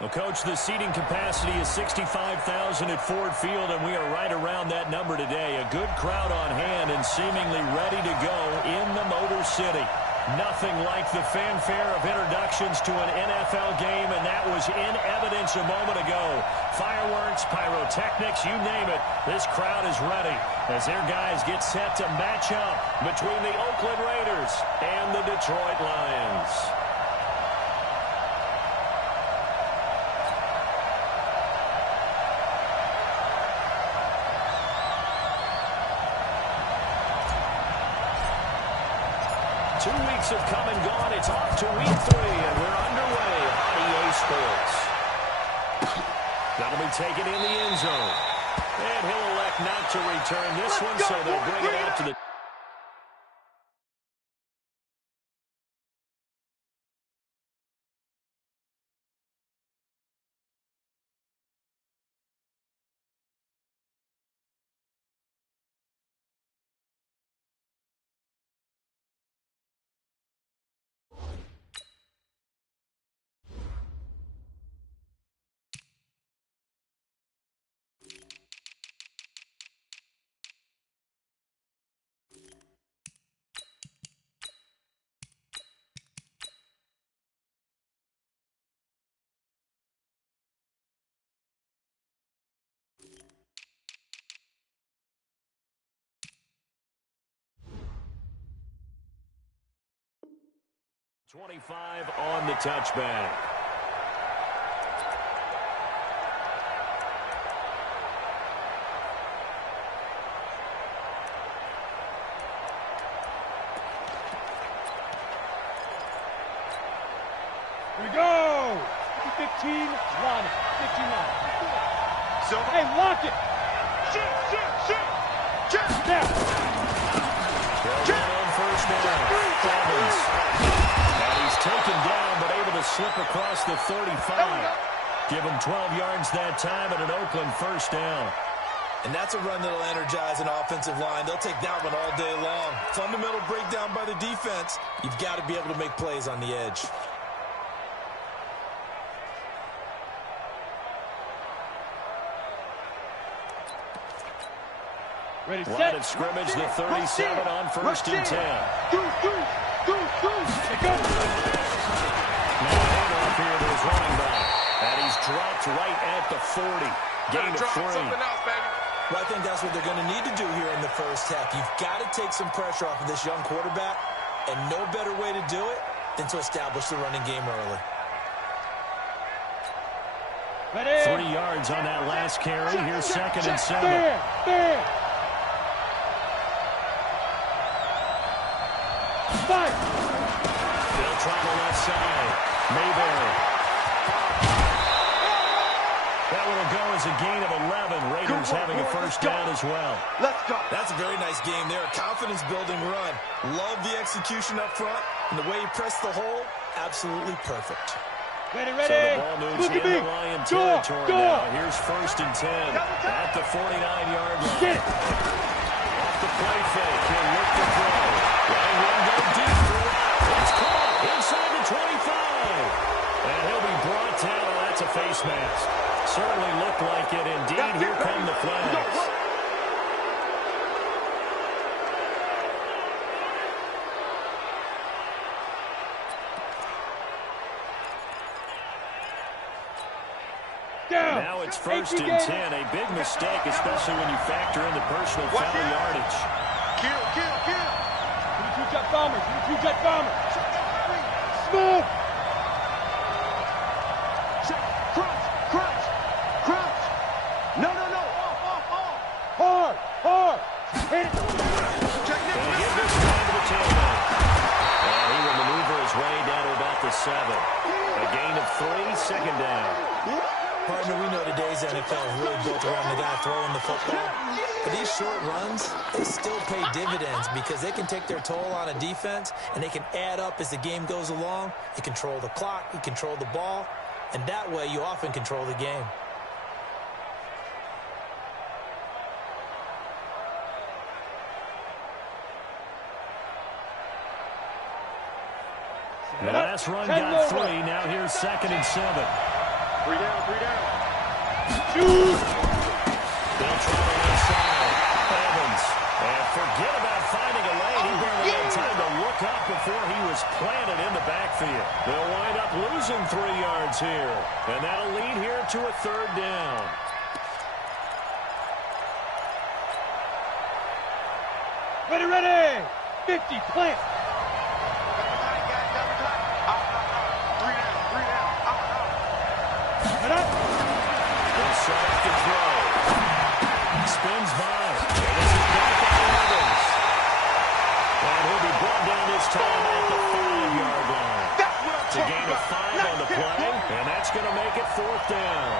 Well, Coach, the seating capacity is 65,000 at Ford Field, and we are right around that number today. A good crowd on hand and seemingly ready to go in the Motor City. Nothing like the fanfare of introductions to an NFL game, and that was in evidence a moment ago. Fireworks, pyrotechnics, you name it. This crowd is ready as their guys get set to match up between the Oakland Raiders and the Detroit Lions. Have come and gone. It's off to week 3, and we're underway on EA Sports. That'll be taken in the end zone. And he'll elect not to return this one, so they'll bring it out to the... .25 on the touchback. Here we go! 15, 1, 59. So, hey, lock it! Shoot! Now! On first down. Evans. And he's taken down, but able to slip across the 35. Give him 12 yards that time and an Oakland first down. And that's a run that'll energize an offensive line. They'll take that one all day long. Fundamental breakdown by the defense. You've got to be able to make plays on the edge. Ready, line of scrimmage, the 37 on first and 10. Go! Now handoff here to his running back. And he's dropped right at the 40. Gain of 3. Well, I think that's what they're going to need to do here in the first half. You've got to take some pressure off of this young quarterback, and no better way to do it than to establish the running game early. Ready. 3 yards on that last carry. Here's second and 7. There. Fight. They'll try the left side. Mayberry. That one will go as a gain of 11. Raiders having a first down as well. Let's go. That's a very nice game there. A confidence-building run. Love the execution up front. And the way he pressed the hole, absolutely perfect. Ready. So the ball moves into Lion territory now. Here's first and 10 at the 49-yard line. Get it. Off the play fake. He'll look to throw. Long one go deep for Rob. It's caught inside the 25. And he'll be brought down. Oh, that's a face mask. Certainly looked like it. Indeed, here come the flags. Now it's first and 10. A big mistake, especially when you factor in the personal foul yardage. Kill. 22-jet bombers. Smooth. Crunch. No. Off. Hard. Hit it. They'll give this time to the tailback. And he will maneuver his way down to about the 7. A gain of 3, second down. Partner, we know today's NFL is really built around the guy throwing the football. But these short runs, they still pay dividends because they can take their toll on a defense, and they can add up as the game goes along. You control the clock, you control the ball, and that way you often control the game. The last run got 3. Now here's second and 7. Three down. Shoot! They'll try to inside. Evans. And forget about finding a lane. He barely had time to look up before he was planted in the backfield. They'll wind up losing 3 yards here. And that'll lead here to a 3rd down. Ready. 50, plant. He'll set to throw. Spins by. And this is brought by Evans. And he'll be brought down this time at the 5-yard line. It's a gain of 5 on the play, and that's going to make it 4th down.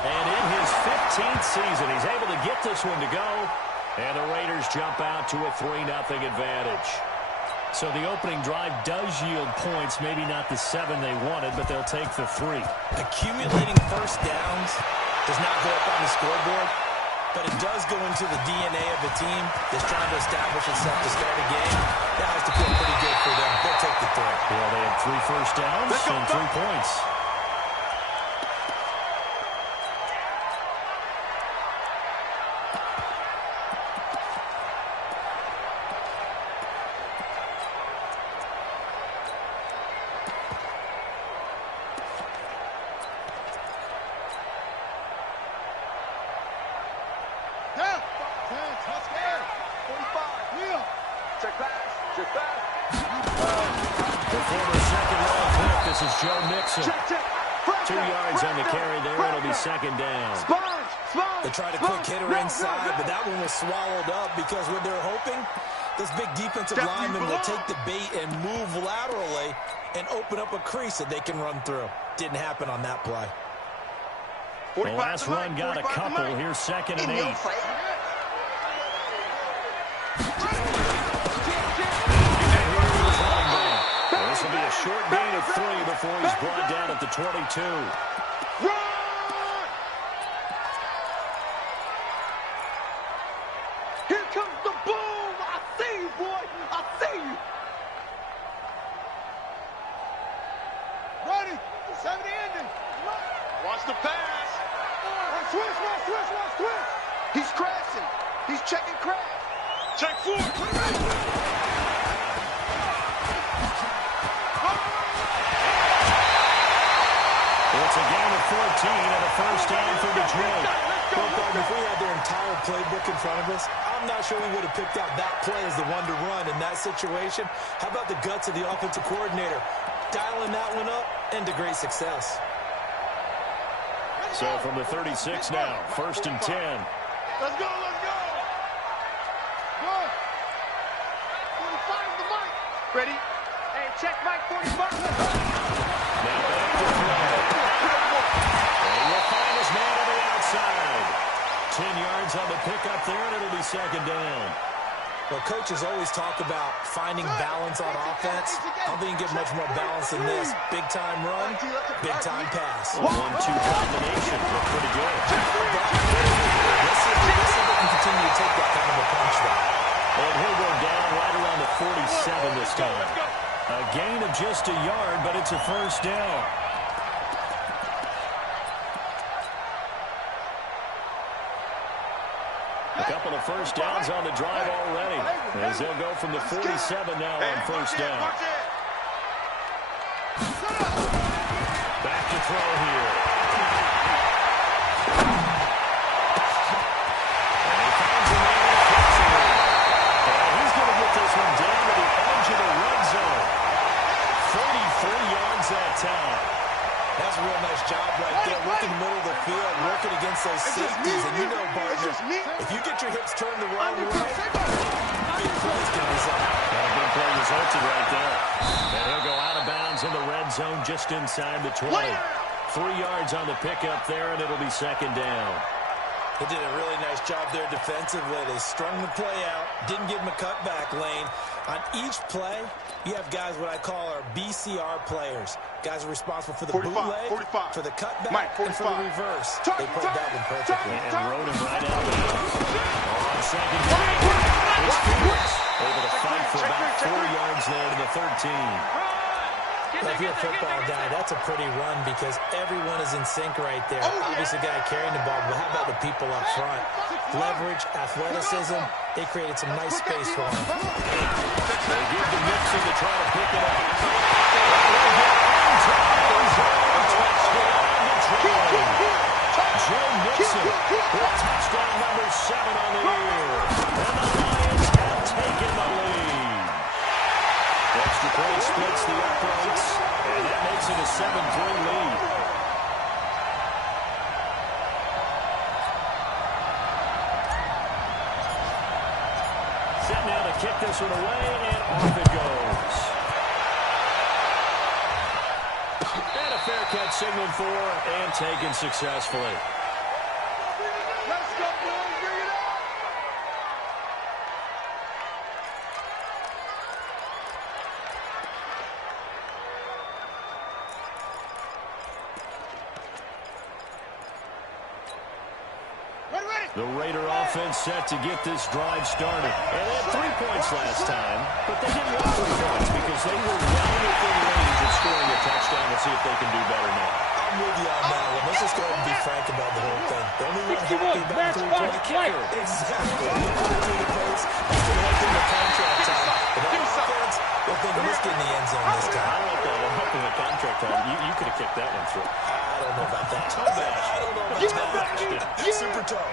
And in his 15th season, he's able to get this one to go. And the Raiders jump out to a 3-0 advantage. So the opening drive does yield points, maybe not the 7 they wanted, but they'll take the 3. Accumulating first downs does not go up on the scoreboard, but it does go into the DNA of a team that's trying to establish itself to start a game. That has to feel pretty good for them. They'll take the 3. Well, they had 3 first downs and 3 points. They tried a quick hitter inside, but that one was swallowed up because what they're hoping, those big defensive linemen will take the bait and move laterally and open up a crease that they can run through. Didn't happen on that play. The last run got a couple. Here's 2nd and 8. This will be a short gain of 3 before he's brought down at the 22. Here comes the boom. I see you, boy. I see you. Ready. 70 ending. Watch the pass. Switch. He's crashing. He's checking crash. Check 4. It's a gain of 14 and a first down for Detroit. If we had their entire playbook in front of us, I'm not sure we would have picked out that play as the one to run in that situation. How about the guts of the offensive coordinator? Dialing that one up into great success. So from the 36 now, 1st and 10. Let's go. Go. 45 the mic. Ready? Hey, check mic 45. Now back to throw. And we'll find his man on the outside. 10 yards on the pickup there, and it'll be 2nd down. Well, coaches always talk about finding balance on offense. I don't think you can get much more balance than this. Big-time run, big-time pass. 1-2 combination. Look pretty good. Let's see if they can continue to take that kind of a punch, though. And he'll go down right around the 47 this time. A gain of just a yard, but it's a first down. A couple of first downs on the drive already, as they'll go from the 47 now on first down. Back to throw here. And he finds a man offensively. And he's going to get this one down to the edge of the red zone. 33 yards that time. That's a real nice job right there. Working the middle of the field, working against those safeties. And you know, partner, if you get your hips turned the wrong way, big plays can result. Got a big play resulted right there. And he'll go out of bounds in the red zone just inside the 20. 3 yards on the pickup there, and it'll be 2nd down. They did a really nice job there defensively. They strung the play out, didn't give him a cutback lane. On each play, you have guys what I call our BCR players. Guys are responsible for the bootleg, for the cutback, and for the reverse. They played that one perfectly. And rode him right out of bounds. On 2nd down, it's Felix able to fight for about 4 yards there to the 13. team. If you're a football guy, that's a pretty run because everyone is in sync right there. Obviously, the guy carrying the ball, but how about the people up front? Leverage, athleticism, they created some nice space for him. They give the Mixon to try to pick it up. Joe Mixon with touchdown number 7 on the year. And the Lions have taken the lead. Extra point splits the uprights, and that makes it a 7-3 lead. Set now to kick this one away, and off it goes. And a fair catch signaled for and taken successfully. Let's go, boys. Bring it up. The Raider offense set to get this drive started. And they had 3 points last time, but they didn't want 3 points because they were well within range of scoring a touchdown. Let's see if they can do better now. I'm with you on that one. Let's just go ahead and be frank about the whole thing. The only one happy about the 3-point kicker. Exactly. The post, he's going to let them the contract time. But that offense, they're thinking, let's get in the end zone this time. I don't know about that. The contract time. You could have kicked that one through. I don't know about that. I don't know about that. Super tough.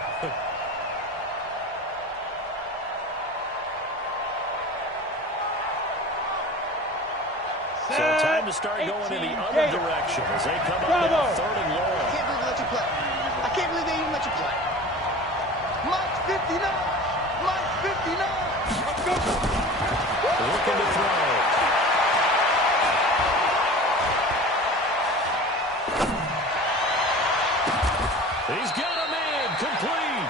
So time to start going in the other direction as they come up now 3rd and long. I can't believe they let you play. I can't believe they even let you play. Mike's 59. Mike's 59. Let's go. Looking to throw. He's got a man complete.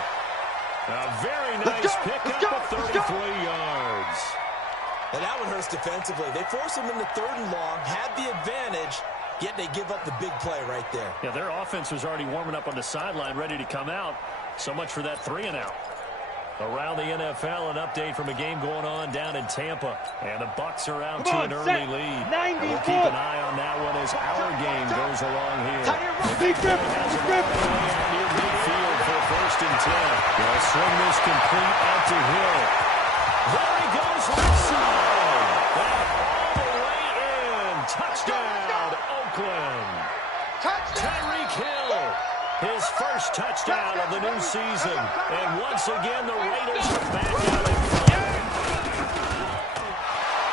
A very nice pickup of 33 yards. And that one hurts defensively. They force him into 3rd and long, had the advantage, yet they give up the big play right there. Yeah, their offense was already warming up on the sideline, ready to come out. So much for that 3-and-out. Around the NFL, an update from a game going on down in Tampa. And the Bucs are out to an early lead. And we'll keep an eye on that one as our game goes along here. Big grip, near midfield for 1st and 10. They'll swing this complete out to Hill. There he goes left side. And all the way in. Touchdown, Oakland. Tyreek Hill. His first touchdown of the new season. And once again, the Raiders are back out in front.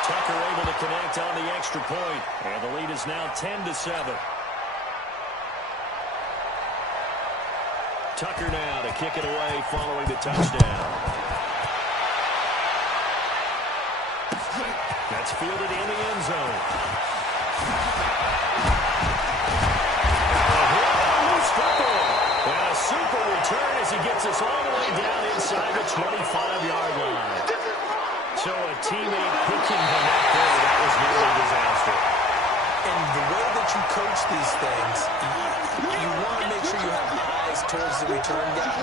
Tucker able to connect on the extra point. And the lead is now 10-7. Tucker now to kick it away following the touchdown. That's fielded in the end zone. And a super return as he gets us all the way down inside the 25-yard line. So a teammate pitching him up there, that was nearly a disaster. And the way that you coach these things, you want to make sure you have eyes towards the return guy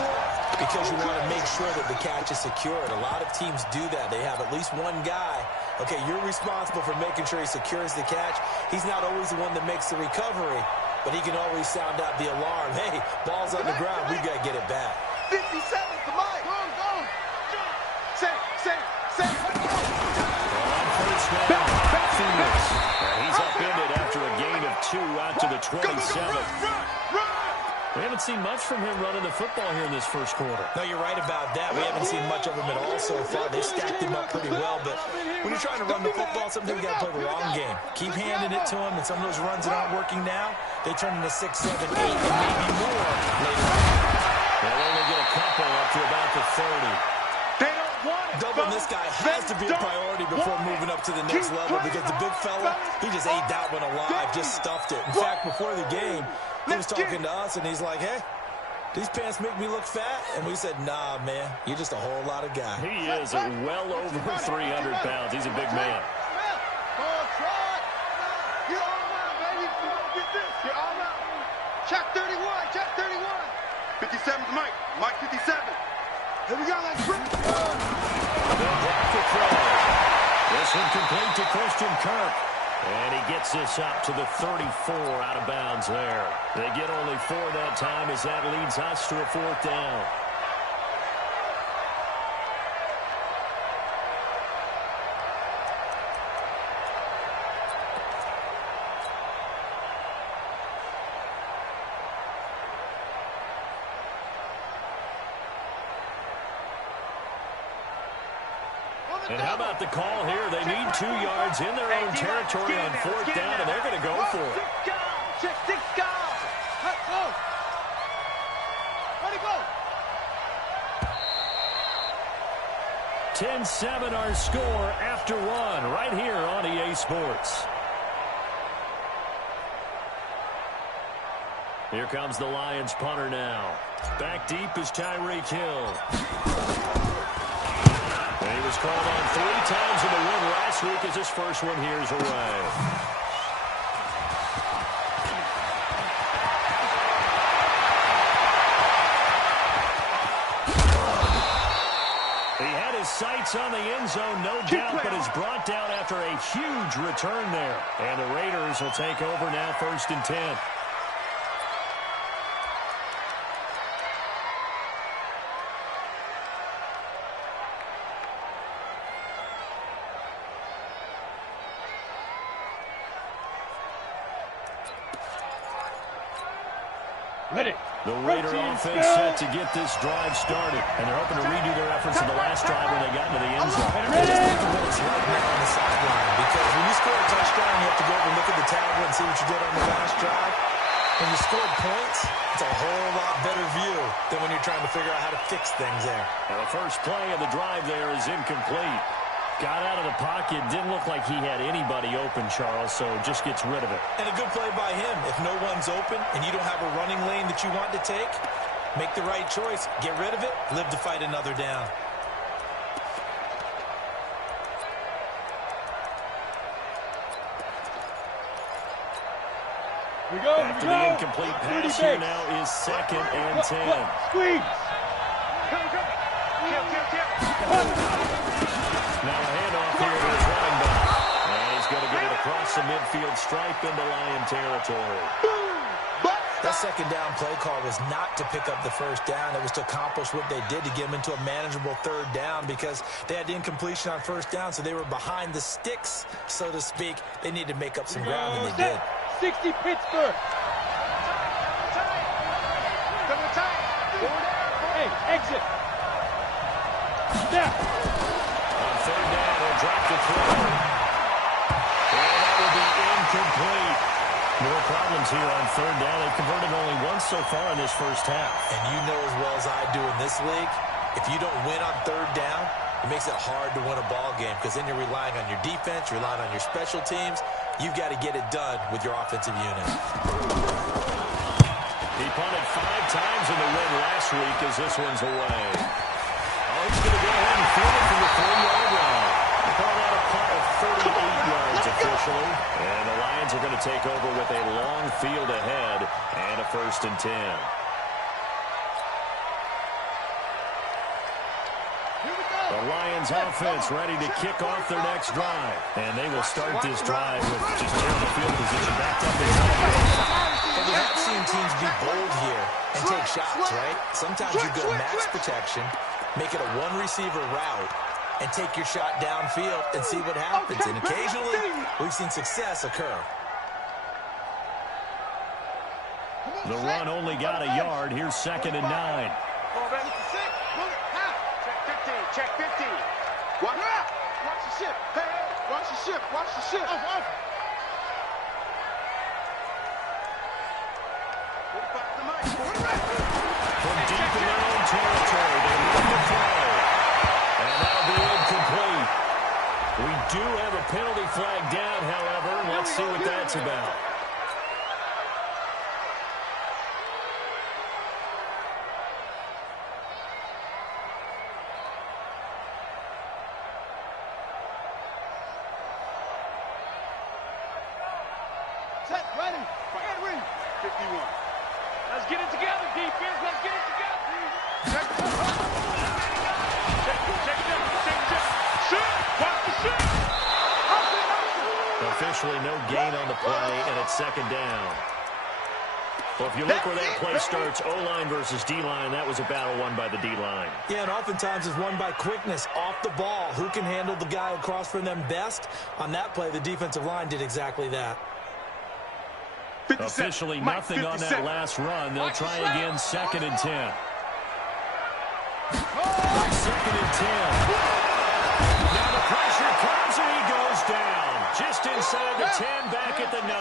because you want to make sure that the catch is secured. A lot of teams do that. They have at least one guy. Okay, you're responsible for making sure he secures the catch. He's not always the one that makes the recovery, but he can always sound out the alarm. Hey, ball's on the ground. We've got to get it back. 57 to Mike. Go. Say. He's upended after a gain of 2 out to the 27. We haven't seen much from him running the football here in this first quarter. No, you're right about that. We haven't seen much of him at all so far. They stacked him up pretty well, but when you're trying to run the football, sometimes you got to play the long game. Keep handing it to him, and some of those runs that aren't working now, they turn into 6, 7, 8, and maybe more later on. They'll only get a couple up to about the 30. Doubling this guy has to be a priority before moving up to the next level because the big fella, he just ate that one alive, just stuffed it. In fact, before the game, he was talking to us, and he's like, hey, these pants make me look fat? And we said, nah, man, you're just a whole lot of guy. He is well over 300 pounds. He's a big man. Check 31. 57 to Mike. Mike 57. Here we go, let's bring it. They'll block the throw. This incomplete to Christian Kirk. And he gets this up to the 34 out of bounds there. They get only 4 that time as that leads us to a 4th down. And how about the call here? They need 2 yards in their own territory on 4th down, and they're going to go for it. Check 6 guys. Let's go. Ready, go. 10-7 our score after 1 right here on EA Sports. Here comes the Lions punter now. Back deep is Tyreek Hill. And he was called on 3 times in the win last week as his first one here's away. He had his sights on the end zone, no doubt, but is brought down after a huge return there. And the Raiders will take over now 1st and 10. Ready. The Raider offense set to get this drive started, and they're hoping to redo their efforts in the last drive when they got into the end zone. It's right now on the sideline because when you score a touchdown, you have to go over and look at the tablet and see what you did on the last drive. When you scored points, it's a whole lot better view than when you're trying to figure out how to fix things there. And the first play of the drive there is incomplete. Got out of the pocket. Didn't look like he had anybody open, Charles, so just gets rid of it. And a good play by him. If no one's open and you don't have a running lane that you want to take, make the right choice. Get rid of it. Live to fight another down. After the incomplete pass here now is 2nd and 10. Squeeze. Now a handoff here to his running back. And he's going to get it across the midfield stripe into Lion territory. That 2nd down play call was not to pick up the 1st down. It was to accomplish what they did to get them into a manageable 3rd down because they had incompletion on 1st down, so they were behind the sticks, so to speak. They needed to make up some ground, and they did. 60 Pittsburgh. Hey, exit. Step. On 3rd down, he'll drop the throw. And that will be incomplete. More problems here on 3rd down. They've converted only once so far in this first half. And you know as well as I do in this league, if you don't win on 3rd down, it makes it hard to win a ball game because then you're relying on your defense, you're relying on your special teams. You've got to get it done with your offensive unit. He punted 5 times in the win last week as this one's away. Oh, he's going to go ahead and field it from the 4-yard line. They call that a punt of 38 yards officially. And the Lions are going to take over with a long field ahead and a 1st and 10. The Lions offense ready to kick off their next drive. And they will start this drive with just terrible field position backed up inside. And we have seen teams be bold here and take shots, right? Sometimes you go max protection, make it a 1-receiver route, and take your shot downfield and see what happens. And occasionally, we've seen success occur. The run only got a yard. Here's 2nd and 9. Check 15. Watch the ship. Hey, watch the ship. Watch the ship. Off. From deep in their own territory, they run the throw. And that'll be incomplete. We do have a penalty flag down, however. Let's see what that's about. Set, ready. Henry. 51. Let's get it together, defense. Let's get it together. Check it out. Check it out. Check it out. Shoot. Watch the shoot. officially no gain on the play, and it's second down. Well, if you look where that play starts, O-line versus D-line, that was a battle won by the D-line. Yeah, and oftentimes it's won by quickness off the ball. Who can handle the guy across from them best? On that play, the defensive line did exactly that. Officially nothing on that last run. They'll try again, 2nd and 10. 2nd and 10. Now the pressure comes and he goes down. Just inside the 10, back at the 9.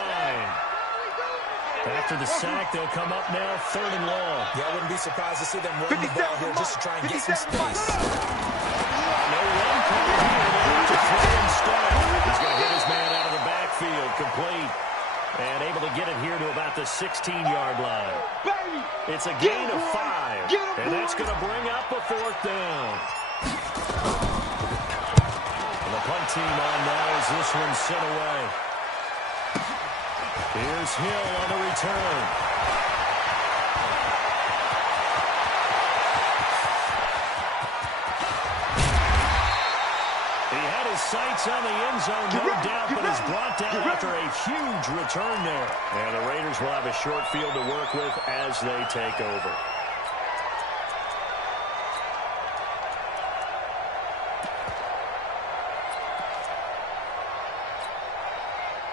After the sack, they'll come up now 3rd and long. Yeah, I wouldn't be surprised to see them run the ball here just to try and get some space. No run call here. They look to throw instead. He's going to hit his man out of the backfield, complete. And able to get it here to about the 16-yard line. It's a gain of 5. And that's going to bring up a 4th down. And the punt team on now as this one's sent away. Here's Hill on the return. He had his sights on the end zone, no doubt, but is brought down after a huge return there. And the Raiders will have a short field to work with as they take over.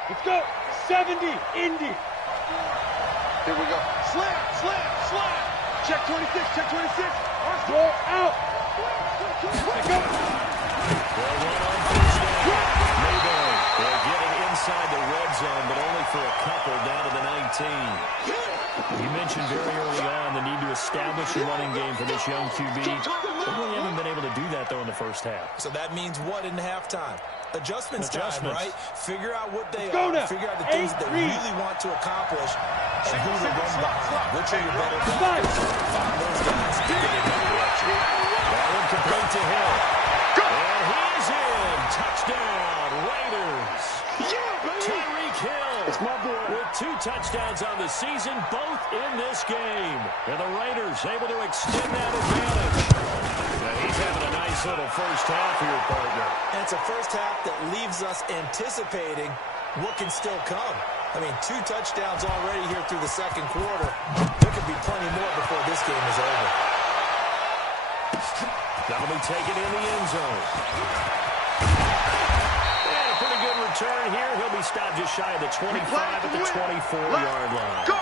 Let's go. 70, Indy. Here we go. Slam, slam, slam. Check 26, check 26. Roll out. Let's go. Well, one on first down. Mayberry. They're getting inside the red zone, but only for a couple down to the 19. You mentioned very early on the need to establish a running game for this young QB. They really haven't been able to do that, though, in the first half. So that means what in halftime? Adjustments time, right? Figure out what they are. Figure out the things that they really want to accomplish and who to run behind. Which are your better guys? Find those guys. Get in that direction. That one complete to Hill. And he's in. Touchdown, Raiders. Tyreek Hill with 2 touchdowns on the season, both in this game. And the Raiders able to extend that advantage. Now he's having a nice little first half here, partner. And it's a first half that leaves us anticipating what can still come. I mean, 2 touchdowns already here through the second quarter. There could be plenty more before this game is over. That'll be taken in the end zone. And a pretty good return here. He'll be stopped just shy of the 25 at the 24-yard line. Go.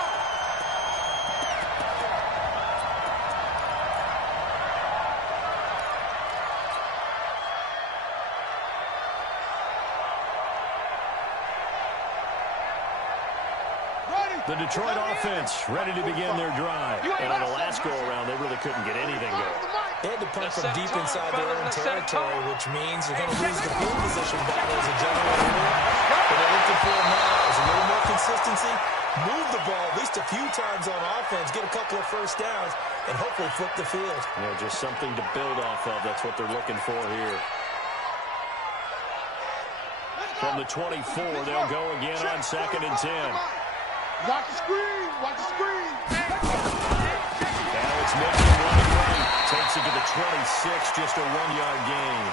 The Detroit offense ready to begin their drive. And on the last go-around, they really couldn't get anything going. They had to punt from deep inside their own territory, which means you're going to lose the field position battle as a general rule. What they're looking for now is a little more consistency, move the ball at least a few times on offense, get a couple of first downs, and hopefully flip the field. You know, just something to build off of. That's what they're looking for here. From the 24, they'll go again on 2nd and 10. Watch the screen. Watch the screen. Now it's Mitchell running right. Takes it to the 26, just a 1-yard gain.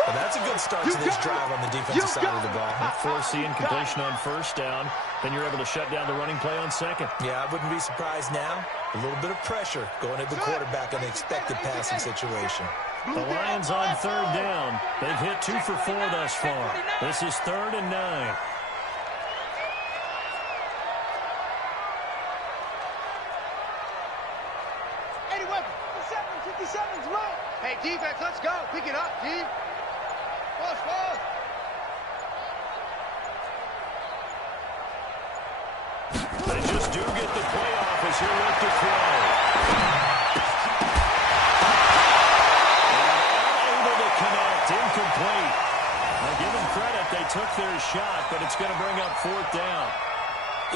Well, that's a good start to this drive on the defensive side of the ball. Force the incompletion on first down. Then you're able to shut down the running play on second. Yeah, I wouldn't be surprised now. A little bit of pressure going at the quarterback in the expected passing situation. The Lions on 3rd down. They've hit 2 for 4 thus far. This is 3rd and 9. Hey, defense, let's go. Pick it up, D. Force. They just do get the playoff as he'll look to throw. And unable to connect. Incomplete. Now, give them credit. They took their shot, but it's going to bring up 4th down.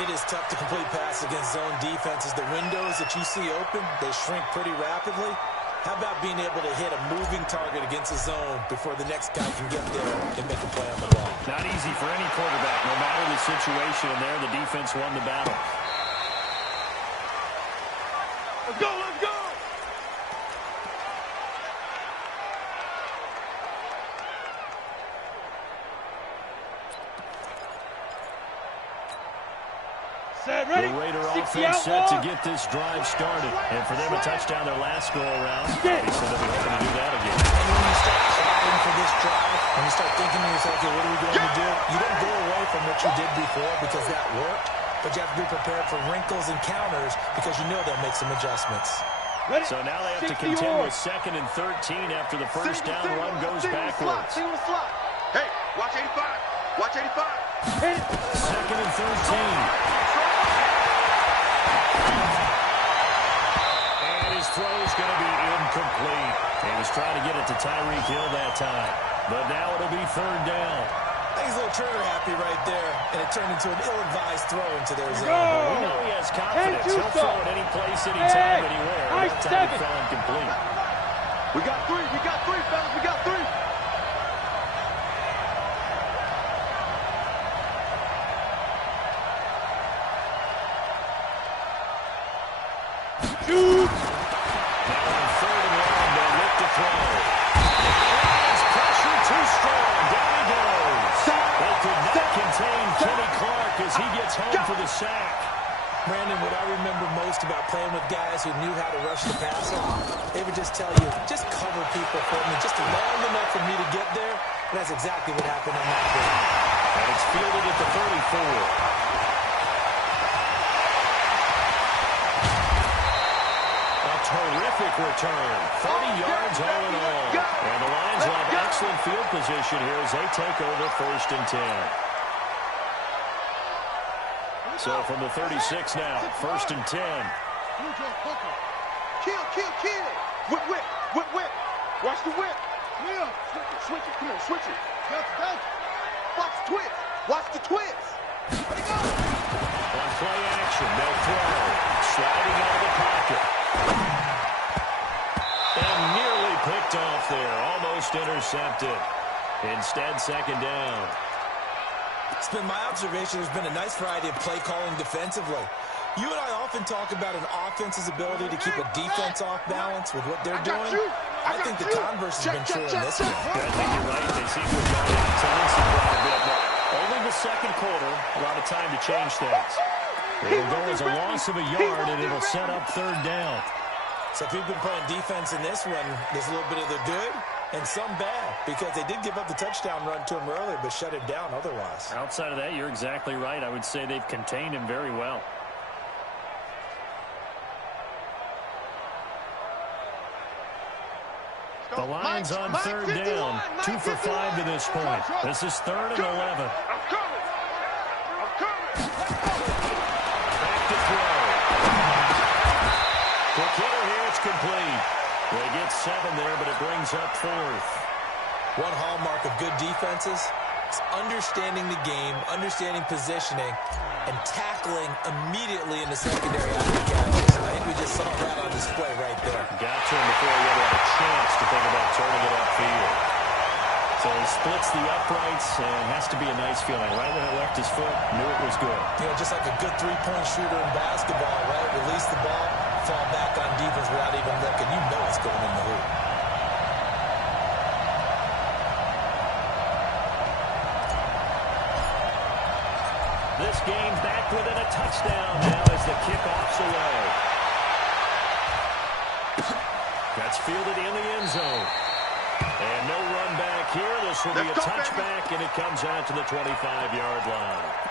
It is tough to complete passes against zone defenses. The windows that you see open, they shrink pretty rapidly. How about being able to hit a moving target against a zone before the next guy can get there and make a play on the ball? Not easy for any quarterback, no matter the situation. And there, the defense won the battle. Let's go, let's go. The Raider offense set to get this drive started. And for them, a touchdown their last go-around. Obviously, they'll be hoping to do that again. And when you start plotting for this drive, when you start thinking to yourself, okay, what are we going to do? You don't go away from what you did before because that worked, but you have to be prepared for wrinkles and counters because you know they'll make some adjustments. So now they have to contend with 2nd and 13 after the first down run goes backwards. Hey, watch 85. Watch 85. 2nd and 13. And his throw is going to be incomplete. He was trying to get it to Tyreek Hill that time. But now it'll be 3rd down. I think he's a little trigger happy right there, and it turned into an ill-advised throw into their zone. We know he has confidence. He'll throw it any place, anytime, anywhere. That time he fell incomplete. We got 3. We got 3, fellas. We got 3. Shoot! Now on 3rd and long, they'll look to throw. His pressure too strong. Down he goes. They could not contain Kenny Clark as he gets home for the sack. Brandon, what I remember most about playing with guys who knew how to rush the passer, they would just tell you, just cover people for me, just long enough for me to get there. And that's exactly what happened on that play. And it's fielded at the 34. Terrific return. 30 yards all in all. And the Lions will have excellent field position here as they take over 1st and 10. So from the 36 now, 1st and 10. Kill. Whip. Watch the whip. Switch it. Come on, switch it. Watch the twist. Watch the twist. On play action, they'll throw. Sliding out of the pocket. And nearly picked off there. Almost intercepted. Instead, 2nd down. It's been my observation there's been a nice variety of play calling defensively. You and I often talk about an offense's ability to keep a defense off balance with what they're doing. I think the converse has been true in this game. I think you're right. They seem to have gone into this quite a bit. But only the 2nd quarter, a lot of time to change things. It'll go as a loss of a yard, and it'll set up 3rd down. So if you've been playing defense in this one, there's a little bit of the good and some bad, because they did give up the touchdown run to him earlier, but shut him down otherwise. Outside of that, you're exactly right. I would say they've contained him very well. The Lions on 3rd down, 2 for 5 to this point. This is 3rd and 11. I'm coming. Back to throw. Quick hitter here, it's complete. They get 7 there, but it brings up 4th. One hallmark of good defenses is understanding the game, understanding positioning, and tackling immediately in the secondary after catches. I think we just saw that on display right there. Got to him before he ever had a chance to think about turning it upfield. So he splits the uprights, and it has to be a nice feeling. Right when it left his foot, knew it was good. You know, just like a good three-point shooter in basketball, right? Release the ball, fall back on defense without even looking. You know it's going in the hoop. This game back within a touchdown now as the kickoff's away. That's fielded in the end zone. And no run back here. This will be a touchback, and it comes out to the 25-yard line.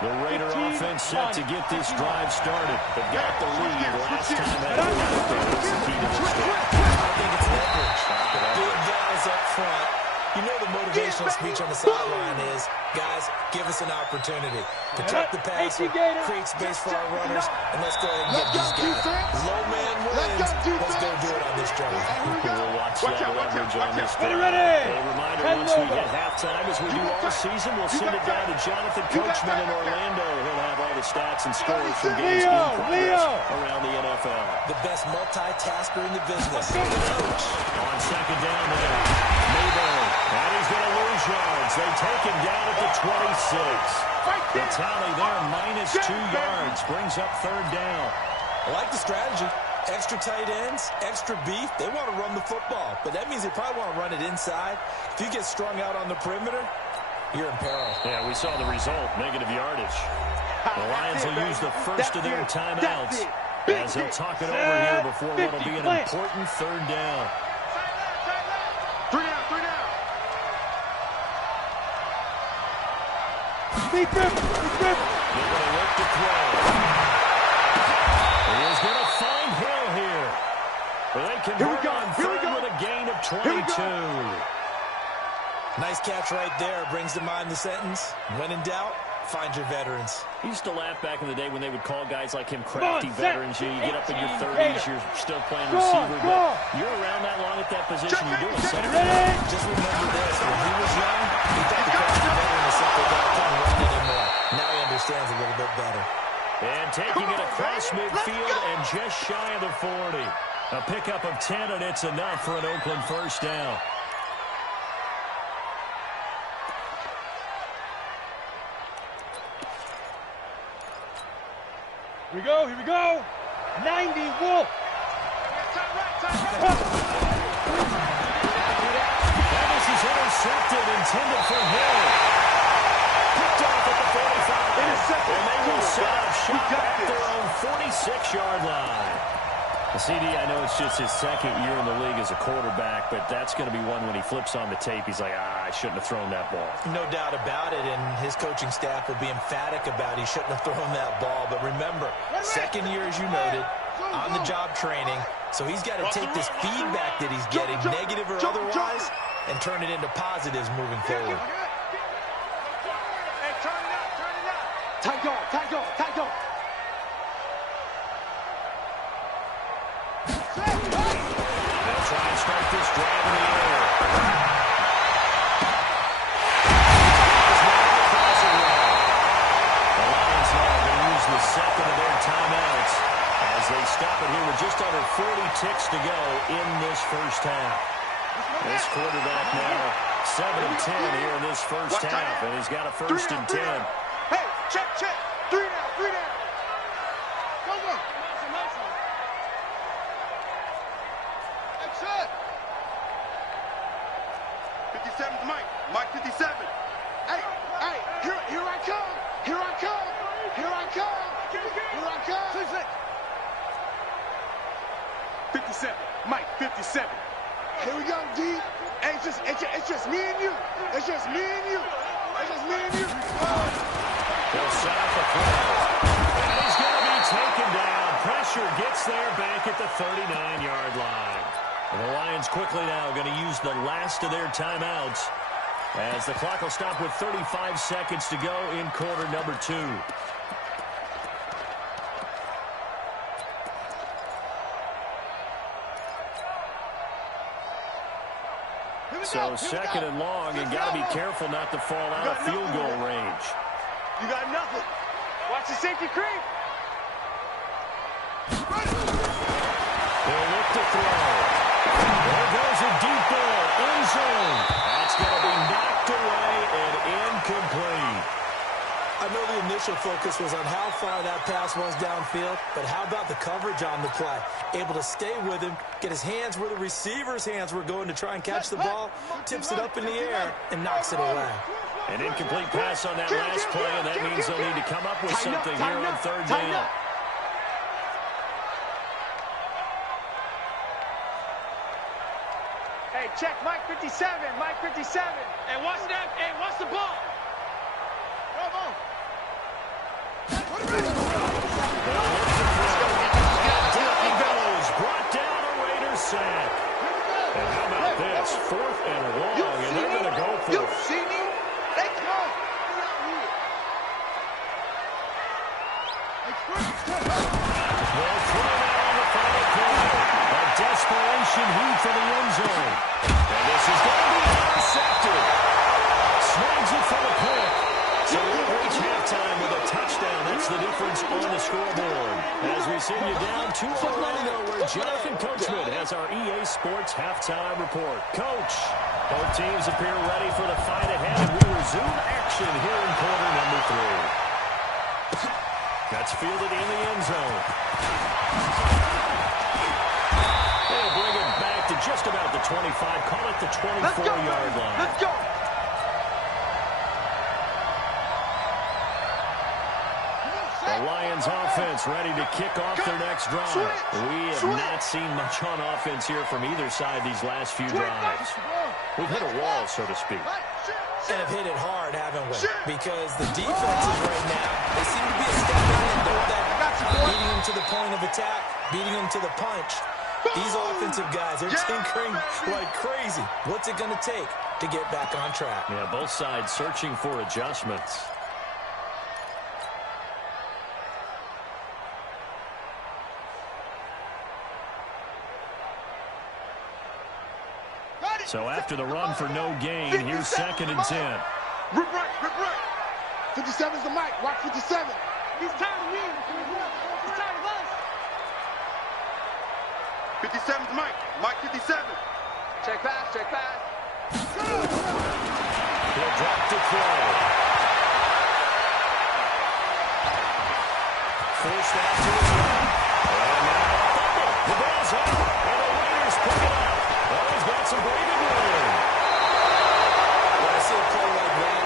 The Raider offense set to get this drive started. They've got the lead last time that was the key to this game. I think it's leverage. Big guys up front, You know the motivational speech on the sideline is, guys, give us an opportunity. Protect the passer, create space for our runners, and let's go ahead and get these guys. Low man wins. Let's go do it on this drive. We'll watch that leverage on this drive. A reminder, once we hit halftime, as we do all season, we'll send it down to Jonathan Coachman in Orlando. He'll have all the stats and scores from games in progress around the NFL. The best multitasker in the business. Coach. On second down there, Mayberry. And he's going to lose yards. They take him down at the 26. The tally there, -2 yards, brings up third down. I like the strategy. Extra tight ends, extra beef. They want to run the football, but that means they probably want to run it inside. If you get strung out on the perimeter, you're in peril. Yeah, we saw the result, negative yardage. The Lions will use the first of their timeouts as they'll talk it over here before what will be an important third down. Three down. They're going to look to throw. He is going to find Hill here. They convert on third with a gain of 22. Nice catch right there. Brings to mind the sentence, when in doubt, find your veterans. He used to laugh back in the day when they would call guys like him crafty veterans. You get up in your 30s, you're still playing receiver, but you're around that long at that position, you're doing something. Just remember this. When he was young, he thought the crafty veteran was something that couldn't run anymore. Now he understands a little bit better. And taking it across midfield and just shy of the 40. A pickup of 10, and it's enough for an Oakland first down. Here we go. 90 Wolf. This is intercepted, intended for Hill. Picked off at the 45. And they will set up shop at their own 46-yard line. The CD, I know it's just his second year in the league as a quarterback, but that's going to be one when he flips on the tape, he's like, I shouldn't have thrown that ball. No doubt about it, and his coaching staff will be emphatic about he shouldn't have thrown that ball. But remember, second year, as you noted, on-the-job training, so he's got to take this feedback that he's getting, negative or otherwise, and turn it into positives moving forward. Hey, turn it up. Tight guard. They'll try and start this drive in the air. The Lions now are going to use the second of their timeouts as they stop it here with just under 40 ticks to go in this first half. This quarterback now 7 of 10 here in this first half, and he's got a first and 10. Hey, check. 3 down. Go. That's it. 57's Mike 57. Hey, here I come. 57, Mike 57. Here we go, D. Hey, it's just me and you. It's just me and you. He'll set up a throw. And he's going to be taken down. Pressure gets there back at the 39-yard line. And the Lions quickly now going to use the last of their timeouts as the clock will stop with 35 seconds to go in quarter number 2. So second and long, and got to be careful not to fall out of field goal range. You got nothing. Watch the safety creep. They'll look to throw. There goes a deep ball, end zone. That's going to be knocked away and incomplete. I know the initial focus was on how far that pass was downfield, but how about the coverage on the play? Able to stay with him, get his hands where the receiver's hands were going to try and catch the ball, tips it up in the air, and knocks it away. An incomplete pass on that last play, and that means they'll need to come up with something here on third down. Hey, check Mike 57. Hey, watch that. Hey, watch the ball. Come on. Down he goes. Brought down a Raiders sack. And how about this? 4th and long, and they're going to Pushing heat for the end zone. And this is going to be intercepted. Snags it for the pick. So we'll reach halftime with a touchdown. That's the difference on the scoreboard. As we send you down 2-0 though, where Jonathan Coachman has our EA Sports halftime report. Coach, both teams appear ready for the fight ahead, and we resume action here in quarter number 3. That's fielded in the end zone. They'll bring it back to just about the 25. Call it the 24-yard line. Let's go. The Lions offense ready to kick off their next drive. We have not seen much on offense here from either side these last few drives. We've hit a wall, so to speak. And have hit it hard, haven't we? Because the defenses right now, they seem to be a step ahead, don't they? Beating them to the point of attack, beating them to the punch. These offensive guys, they're tinkering like crazy. What's it going to take to get back on track? Yeah, both sides searching for adjustments. So after the run for no gain, here's 2nd and 10. Rip right, rip right. 57's the mic. Watch 57. He's tired of me. He's tired of us. 57's Mike. Mike 57. Check pass, check pass. He'll drop to throw. Forced out to his right. And now a fumble. The ball's up. And the Raiders pick it up. Oh, he's got some breathing room. When I see a play like that,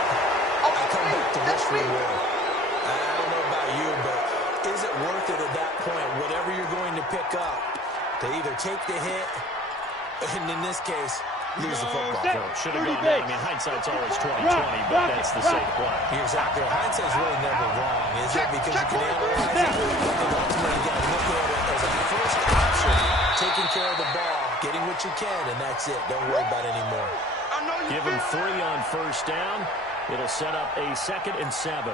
I come back to this reward. I don't know about you, but is it worth it at that point, whatever you're going to pick up, to either take the hit, and in this case, lose the football? Should have gone down. I mean, hindsight's always 20/20, but that's the safe play. You're exactly right. Hindsight's really never wrong, is it? Because you can analyze it, and ultimately you got to look at it as a first option, taking care of the ball, getting what you can, and that's it. Don't worry about it anymore. Give him 3 on first down. It'll set up a 2nd and 7.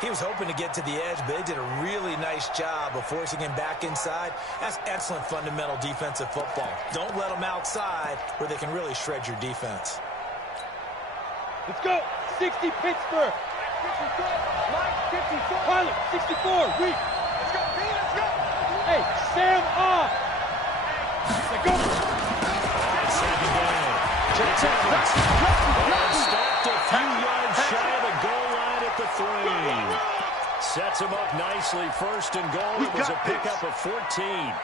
He was hoping to get to the edge, but they did a really nice job of forcing him back inside. That's excellent fundamental defensive football. Don't let them outside where they can really shred your defense. Let's go. 60 Pittsburgh. 54. Mike 54. Pilot 64. Weak. Let's go, B. Let's go. Hey, Sam off. Let's go. Second down. It's Evans. And stopped a few yards shy of the goal line at the 3. Sets him up nicely. 1st and goal. It was a pickup of 14.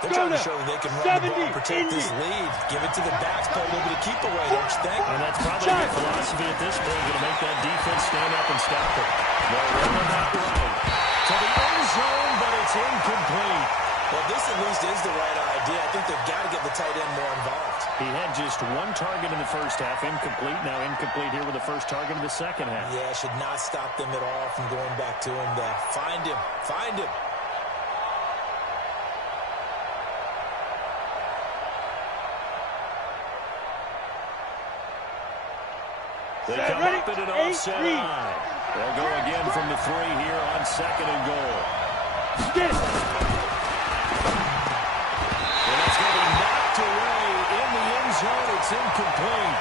They're trying to show that they can run the ball and protect this lead. Give it to the backs, play a little bit of keep away, don't you think? And that's probably their philosophy at this point, going to make that defense stand up and stop it. They're running that right to the end zone, but it's incomplete. Well, this at least is the right idea. I think they've got to get the tight end more involved. He had just 1 target in the first half, incomplete. Now incomplete here with the first target of the second half. Yeah, should not stop them at all from going back to him to find him. Find him. They come up in an offset eye. They'll go again from the 3 here on 2nd and goal. Get it. And it's going to be knocked away in the end zone. It's incomplete.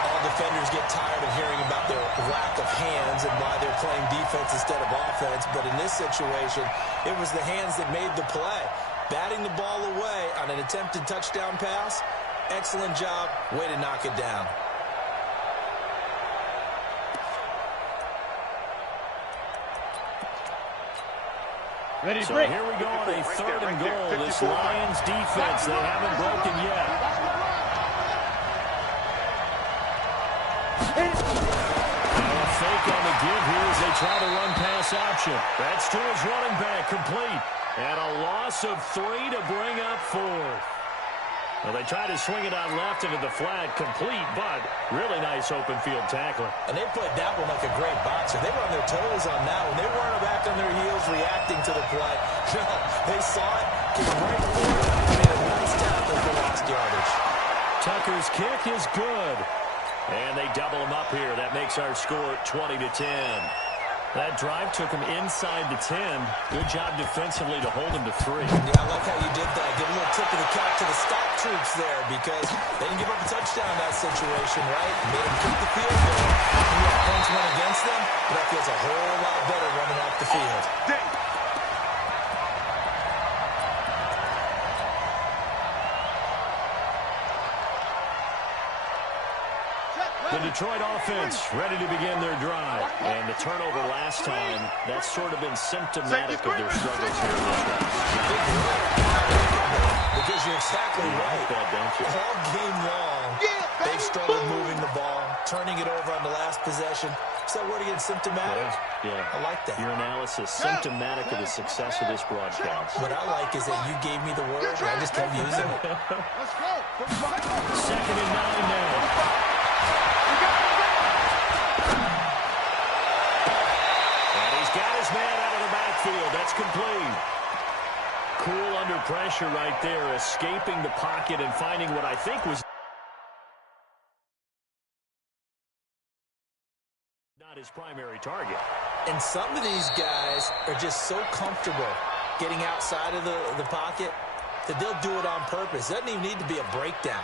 All defenders get tired of hearing about their lack of hands and why they're playing defense instead of offense. But in this situation, it was the hands that made the play. Batting the ball away on an attempted touchdown pass. Excellent job. Way to knock it down. Ready to So break. here we go on a 3rd and goal. This Lions defense, they haven't broken yet. Now a fake on the give here as they try to run pass option. That's to his running back, complete. And a loss of 3 to bring up 4th. Well, they try to swing it out left into the flat, complete, but really nice open field tackling. And they played that one like a great boxer. They were on their toes on that one. They weren't back on their heels reacting to the play. No, they saw it, came right forward, and made a nice tackle for lost yardage. Tucker's kick is good. And they double him up here. That makes our score 20-10. That drive took him inside the 10. Good job defensively to hold him to 3. Yeah, I like how you did that. Give a little tip of the cap to the stop troops there because they didn't give up a touchdown in that situation, right? Made them kick the field goal. You got points went against them, but that feels a whole lot better running off the field. The Detroit offense ready to begin their drive. And the turnover last time, that's sort of been symptomatic of their struggles here in this one. Because you're exactly right. That, don't you? All game long, they've struggled moving the ball, turning it over on the last possession. Is that word again, symptomatic? Yeah. I like that. Your analysis, symptomatic of the success of this broadcast. What I like is that you gave me the word, and I just kept using it. Second and 9 now. Got his man out of the backfield. That's complete. Cool under pressure right there, escaping the pocket and finding what I think was not his primary target. And some of these guys are just so comfortable getting outside of the pocket that they'll do it on purpose. It doesn't even need to be a breakdown.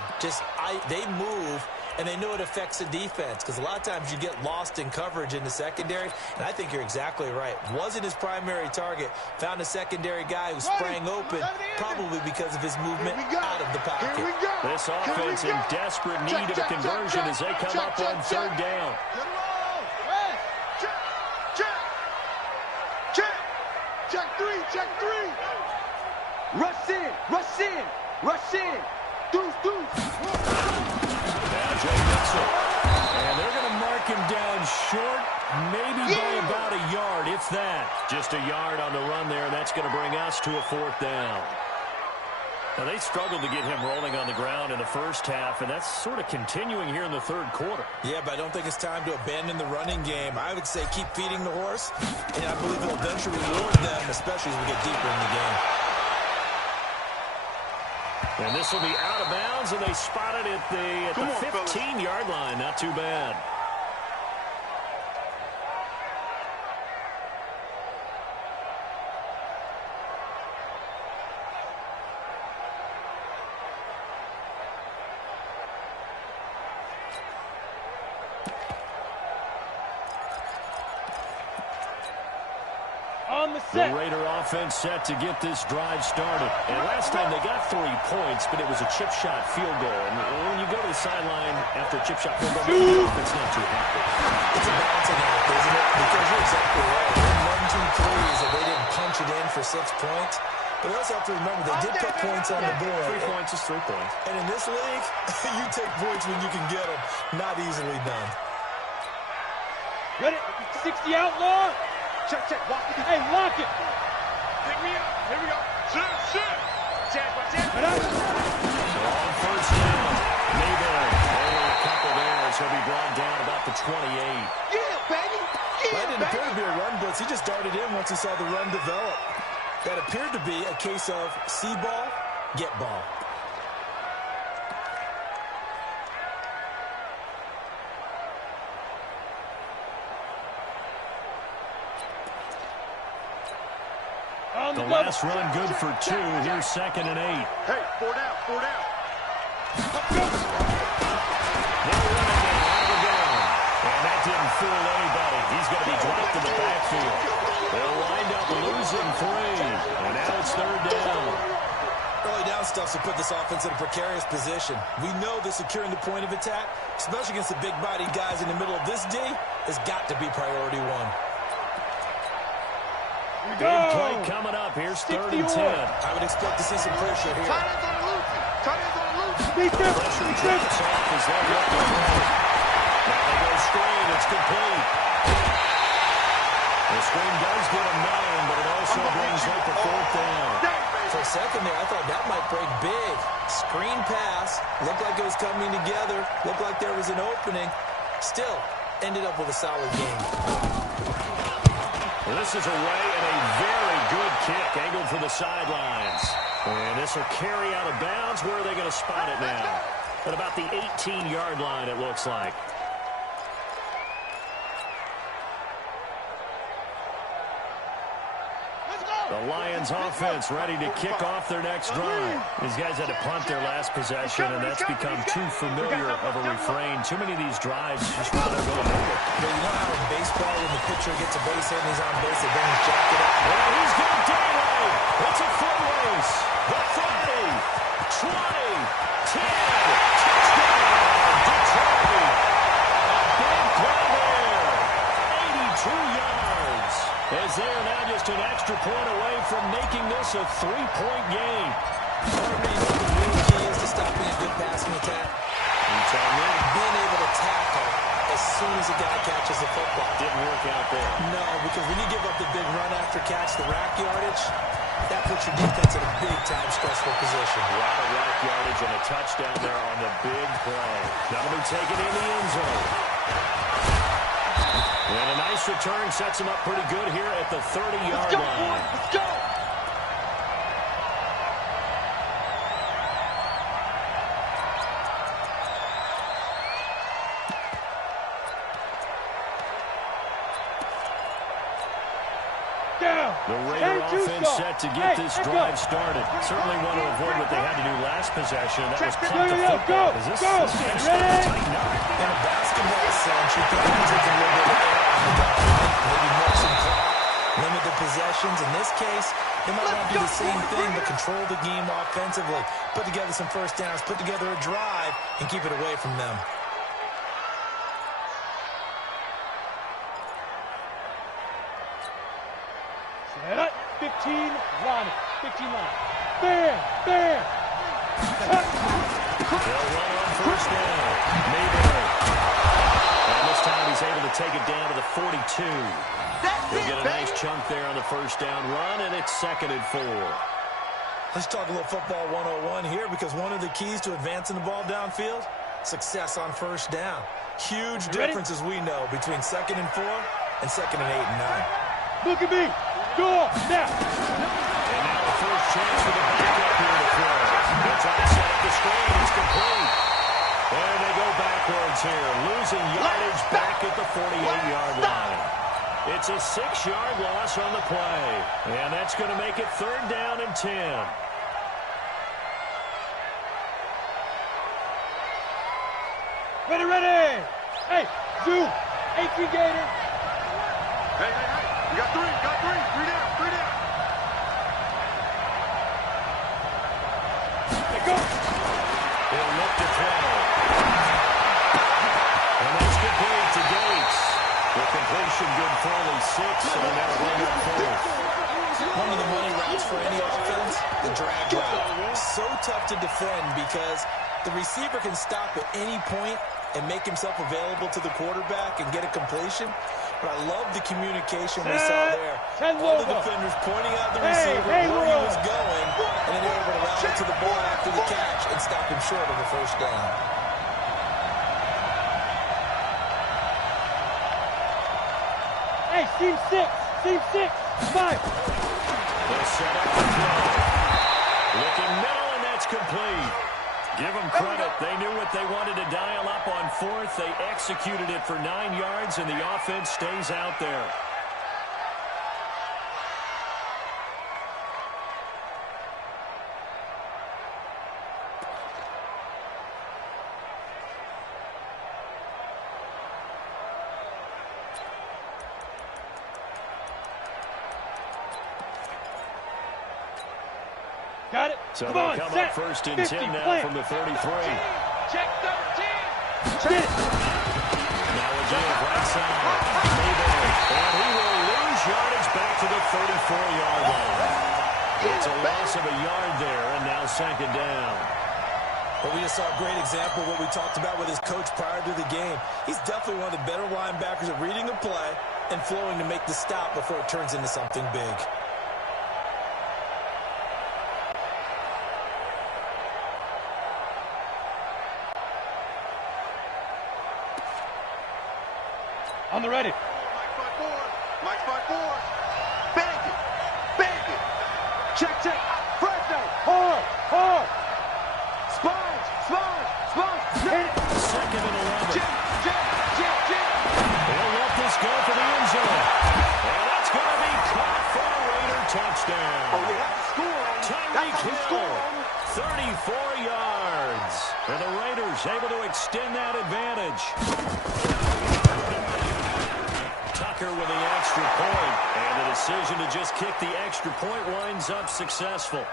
They move, and they know it affects the defense because a lot of times you get lost in coverage in the secondary, and I think you're exactly right. Wasn't his primary target. Found a secondary guy who sprang open, probably because of his movement out of the pocket. This offense in desperate need of a conversion as they come up on third down. Check three. Rush in. Deuce. Now Jay Mitchell. And they're going to mark him down short, maybe by about a yard, if that. Just a yard on the run there, and that's going to bring us to a fourth down. Now, they struggled to get him rolling on the ground in the first half, and that's sort of continuing here in the third quarter. Yeah, but I don't think it's time to abandon the running game. I would say keep feeding the horse, and I believe it'll eventually reward them, especially as we get deeper in the game. And this will be out of bounds, and they spot it at the 15-yard line. Not too bad. The Raider offense set to get this drive started. And last time they got 3 points, but it was a chip shot field goal. And when you go to the sideline after a chip shot field goal, it's not too happy. It's a balancing act, isn't it? Because you're exactly right. 1, 2 threes that they didn't punch it in for 6 points. But we also have to remember they did put points on the board. 3 points is 3 points. And in this league, you take points when you can get them. Not easily done. Ready? 60 outlaw. Check. Walk it. Hey, lock it. Pick me up. Here we go. Check. Check. So on first down, Mayberry. Only a couple there, so he'll be brought down about the 28. Yeah, baby. That didn't appear to be a run blitz. He just darted in once he saw the run develop. That appeared to be a case of see ball, get ball. The last run good for 2. Here's 2nd and 8. Hey, 4 down. They're running it out of down. And that didn't fool anybody. He's going to be dropped in the backfield. They'll wind up losing 3. And now it's 3rd down. Early down stuff to put this offense in a precarious position. We know that securing the point of attack, especially against the big-bodied guys in the middle of this D, has got to be priority 1. Big play coming up. Here's 3rd and 10. I would expect to see some pressure here. Tight ends on the loose. Pressure drops off as they look to throw. Now they go screen. It's complete. The screen does get a 9, but it also brings up the 4th down. For a second there, I thought that might break big. Screen pass. Looked like it was coming together. Looked like there was an opening. Still, ended up with a solid game. Well, this is away and a very good kick angled for the sidelines. And this will carry out of bounds. Where are they going to spot it now? At about the 18-yard line, it looks like. The Lions offense ready to kick off their next drive. These guys had to punt their last possession, and that's become too familiar of a refrain. Too many of these drives just run over the middle. You know how in baseball, when the pitcher gets a base hit and he's on base, they bring his jacket up? Well, he's got daylight. It's a foot race. The 30, 20, 10. Touchdown, Detroit. A big play there. 82 yards. As they are now just an extra point away from making this a 3-point game. Already know the real key is to stopping a good passing attack. You tell me. Being able to tackle as soon as a guy catches the football. Didn't work out there. No, because when you give up the big run after catch, the rack yardage, that puts your defense in a big-time stressful position. A lot of rack yardage and a touchdown there on the big play. That'll be taken in the end zone. And a nice return sets him up pretty good here at the 30-yard line. Let's go! The Raider offense set to get this drive started. Certainly want to avoid what they had to do last possession. That was punt the football. Is this going to start to tighten up? In a basketball sense, you think you take a little bit of air on the document, maybe more some clock, limit the possessions. In this case, they might not do the same thing, but control the game offensively, put together some first downs, put together a drive, and keep it away from them. Set up. 15 line. 15 line. Bam! Bam! They'll run on first down. Mayberry. And this time he's able to take it down to the 42. They'll get a nice chunk there on the first down run, and it's 2nd and 4. Let's talk a little football 101 here, because one of the keys to advancing the ball downfield, success on first down. Huge difference, as we know, between 2nd and 4 and 2nd and 8 and 9. Look at me. Go off. Now. And now the first chance for the backup here to throw. They'll try to set up the screen. It's complete. And they go backwards here, losing yardage back at the 48-yard line. It's a 6-yard loss on the play. And that's going to make it 3rd down and 10. Ready, ready. Hey, zoom. 18 Gator. Hey. You got 3 down. Hey, go. He'll look to throw. And that's complete to Gates. The completion good for only 6, and that'll bring up 4th. One of the money routes for any offense, the drag route. So tough to defend because the receiver can stop at any point and make himself available to the quarterback and get a completion. But I love the communication we saw there. All the defenders pointing out the receiver where he was going, and then they were able to rally to the ball after the catch and stop him short of the first down. Hey, team 6. 5. They'll set up the throw. Looking middle, and that's complete. Give them credit. They knew what they wanted to dial up on 4th. They executed it for 9 yards, and the offense stays out there. Got it. So Come they'll on, come set. up 1st and 50, 10 now plant. from the 33. Check 13. Get it. Now again, right side. Mayberry. And he will lose yardage back to the 34-yard line. It's a loss of a yard there, and now 2nd down. But we just saw a great example of what we talked about with his coach prior to the game. He's definitely one of the better linebackers at reading a play and flowing to make the stop before it turns into something big. On the ready. Mike's by 4. Bang it. Check. Fresno. Hard. Sponge. 2nd and 11. Jim. They'll let this go for the end zone. And that's going to be caught for a Raider touchdown. advantage. Tucker with the extra point, and the decision to just kick the extra point winds up successful.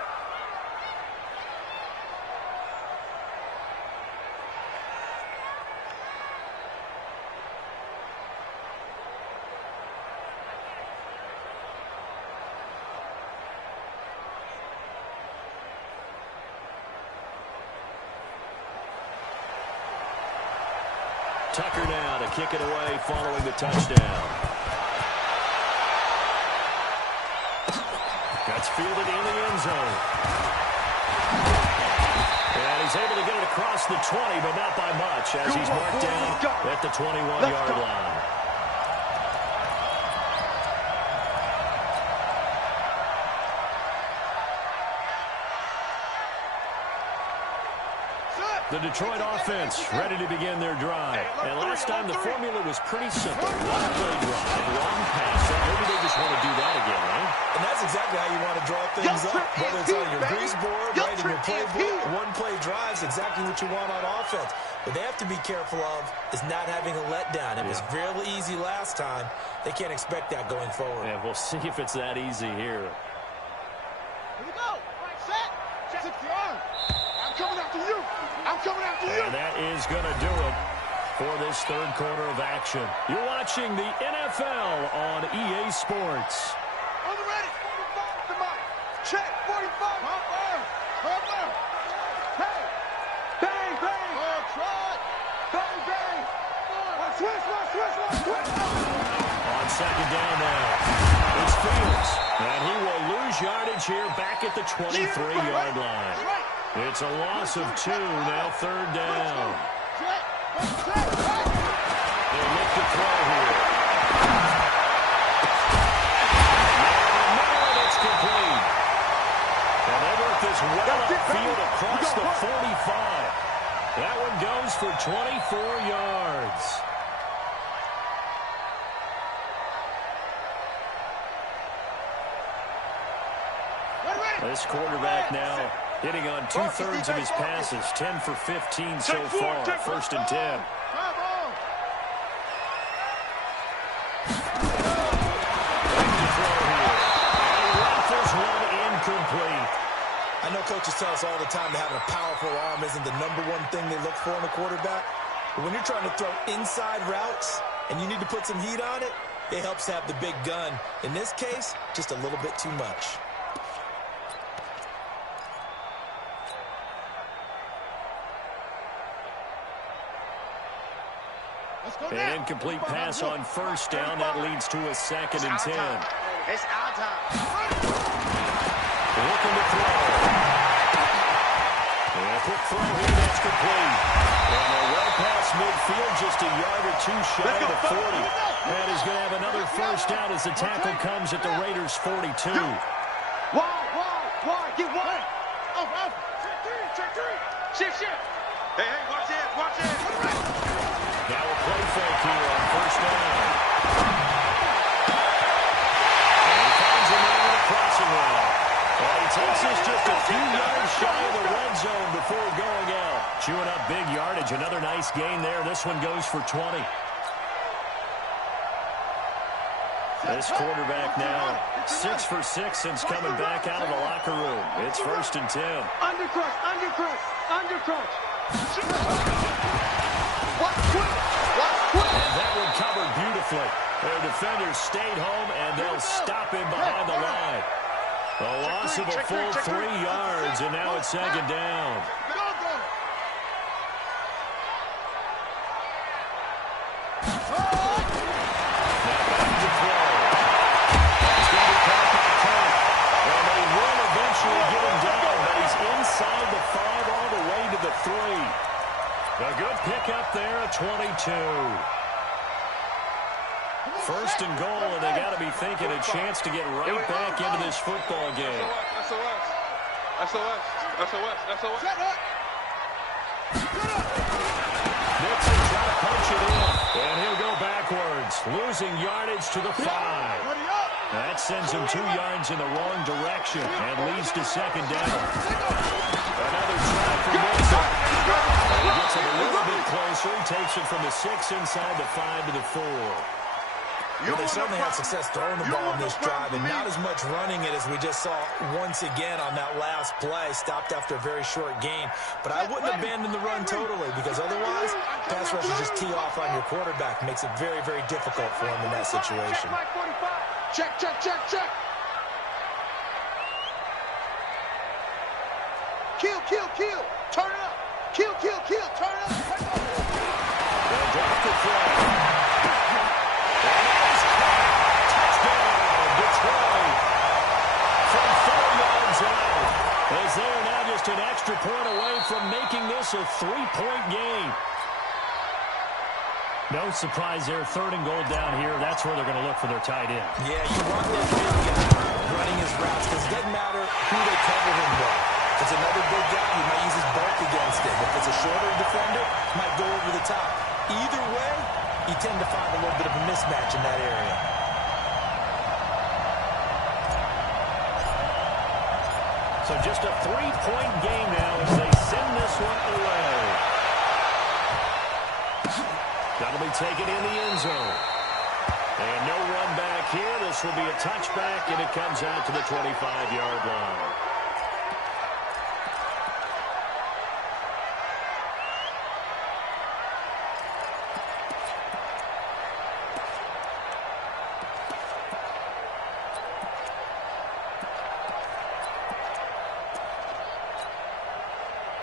Tucker now to kick it away following the touchdown. That's fielded in the end zone. And he's able to get it across the 20, but not by much, as he's marked down at the 21-yard line. The Detroit offense ready to begin their drive. And last time the formula was pretty simple. One play drive, long pass. Maybe they just want to do that again, right? And that's exactly how you want to draw things up. Whether it's on your grease board, right in your playbook, one play drive is exactly what you want on offense. What they have to be careful of is not having a letdown. It was fairly easy last time. They can't expect that going forward. Yeah, we'll see if it's that easy here. Here we go. Set. Set the arm. I'm coming after you. I'm coming after you. And that is going to do it for this third quarter of action. You're watching the NFL on EA Sports. On the ready. 45 to Mike. Check. 45. Cover. Cover. Hey. Bang, bang. Try. Bang, bang. Switch. On second down now, it's Fields. And he will lose yardage here back at the 23-yard line. It's a loss of 2, now third down. They'll look to throw here. And it's complete. And they work this well upfield across the 45. That one goes for 24 yards. This quarterback now hitting on 2/3 of his passes, 10 for 15 so far, first and 10. Incomplete. I know coaches tell us all the time that having a powerful arm isn't the number one thing they look for in a quarterback. But when you're trying to throw inside routes and you need to put some heat on it, it helps to have the big gun. In this case, just a little bit too much. An incomplete pass on first down. That leads to a second and 10. It's our time. Looking to throw. And a quick throw here, that's complete. And they're well past midfield, just a yard or two shy of the 40. And he's going to have another first down as the tackle comes at the Raiders' 42. Why? Get one. Up. Check three. Shift. Hey, watch it. Now a play fake here on first down. And he finds him in the crossing route. And he takes us just a few yards shy of the red zone before going out. Chewing up big yardage. Another nice gain there. This one goes for 20. This quarterback now 6 for 6 since coming back out of the locker room. It's first and 10. Undercrush. And that one covered beautifully. Their defenders stayed home, and they'll stop him behind the line. A loss of a full 3 yards, and now it's second down. A good pickup there at 22. First and goal, and they got to be thinking a chance to get right back into this football game. SOS. Nixon trying to punch it in, and he'll go backwards, losing yardage to the 5. That sends him 2 yards in the wrong direction and leads to second down. Another try for Nixon. He gets it a little bit closer. He takes it from the 6 inside the 5 to the 4. Well, they certainly had success throwing the ball in this drive, and not as much running it as we just saw once again on that last play. Stopped after a very short gain. But I wouldn't abandon the run totally, because otherwise, pass rushers just tee off on your quarterback. Makes it very, very difficult for him in that situation. Check, check, check, check. Kill, kill, kill. Turn it up. Kill, kill, kill. Turn it up. They'll drop the throw. Detroit from 4 yards out. As they are now just an extra point away from making this a 3-point game. No surprise there. 3rd and goal down here. That's where they're going to look for their tight end. Yeah, you want that big guy running his routes, because it doesn't matter who they cover him with. If it's another big guy, he might use his bulk against him. If it's a shorter defender, he might go over the top. Either way, you tend to find a little bit of a mismatch in that area. So just a 3-point game now as they send this one away. That'll be taken in the end zone. And no run back here. This will be a touchback, and it comes out to the 25-yard line.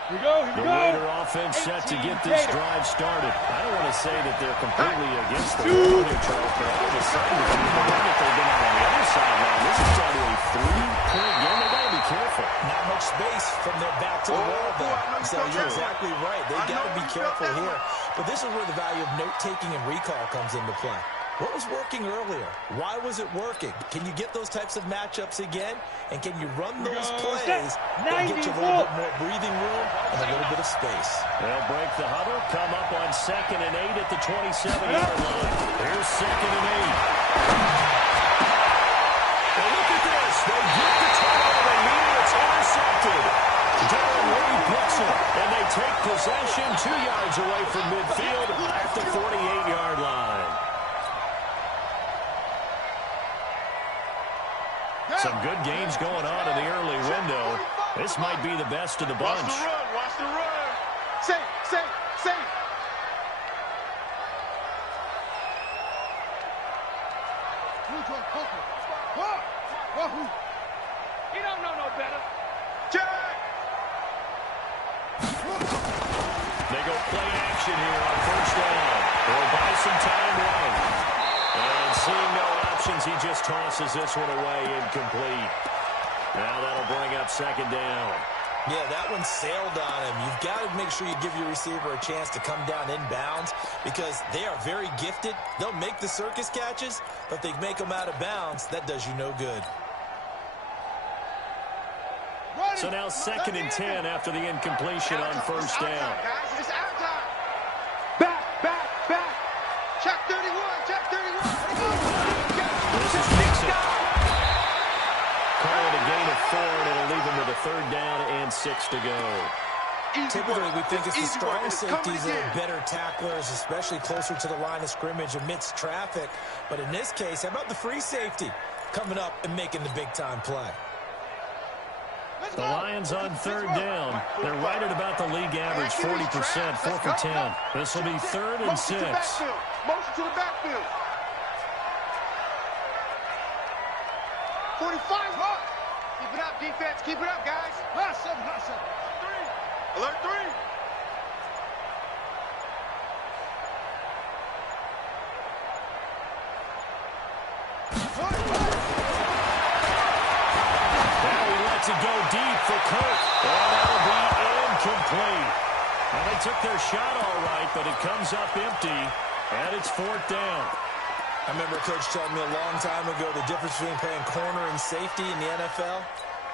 The Raider offense set to get this drive started. I don't want to say that they're completely against the run here, Charles, but all of a sudden, with the run that they've been on the other sideline, this is down to a 3-point game. They've got to be careful. Not much space from their back to the wall, though. So you're exactly right. They've got to be careful here. But this is where the value of note-taking and recall comes into play. What was working earlier? Why was it working? Can you get those types of matchups again? And can you run those plays that get you a little bit more breathing room and a little bit of space? They'll break the huddle, come up on 2nd and 8 at the 27-yard line. Here's 2nd and 8. Well, look at this. They get the turnover. They need it. It's intercepted. Darren Lee picks it, and they take possession 2 yards away from midfield at the 48-yard line. Some good games going on in the early window. This might be the best of the bunch. Watch the run. Watch the run. Safe, safe, safe. He don't know no better. Jack. They go play action here on 1st down. They'll buy some time right. And seeing no options, he just tosses this one away, incomplete. Now that'll bring up 2nd down. Yeah, that one sailed on him. You've got to make sure you give your receiver a chance to come down inbounds, because they are very gifted. They'll make the circus catches, but if they make them out of bounds, that does you no good. So now 2nd and 10 after the incompletion on 1st down. Guys, it's out time. Back, back, back. Check 31, check 31. This is Nixon. Call it a gain of 4, and it'll leave him with a 3rd down and 6 to go. Typically, we think it's the strong safeties that are better tacklers, especially closer to the line of scrimmage amidst traffic. But in this case, how about the free safety coming up and making the big-time play? The Lions on 3rd down. They're right at about the league average, 40%, 4 for 10. This will be 3rd and 6. Motion to the backfield. 45. Keep it up, defense. Keep it up, guys. Last 7, last 7. 3. Alert 3. To go deep for Kirk, and that'll be incomplete. Well, they took their shot all right, but it comes up empty, and it's 4th down. I remember Coach telling me a long time ago the difference between playing corner and safety in the NFL.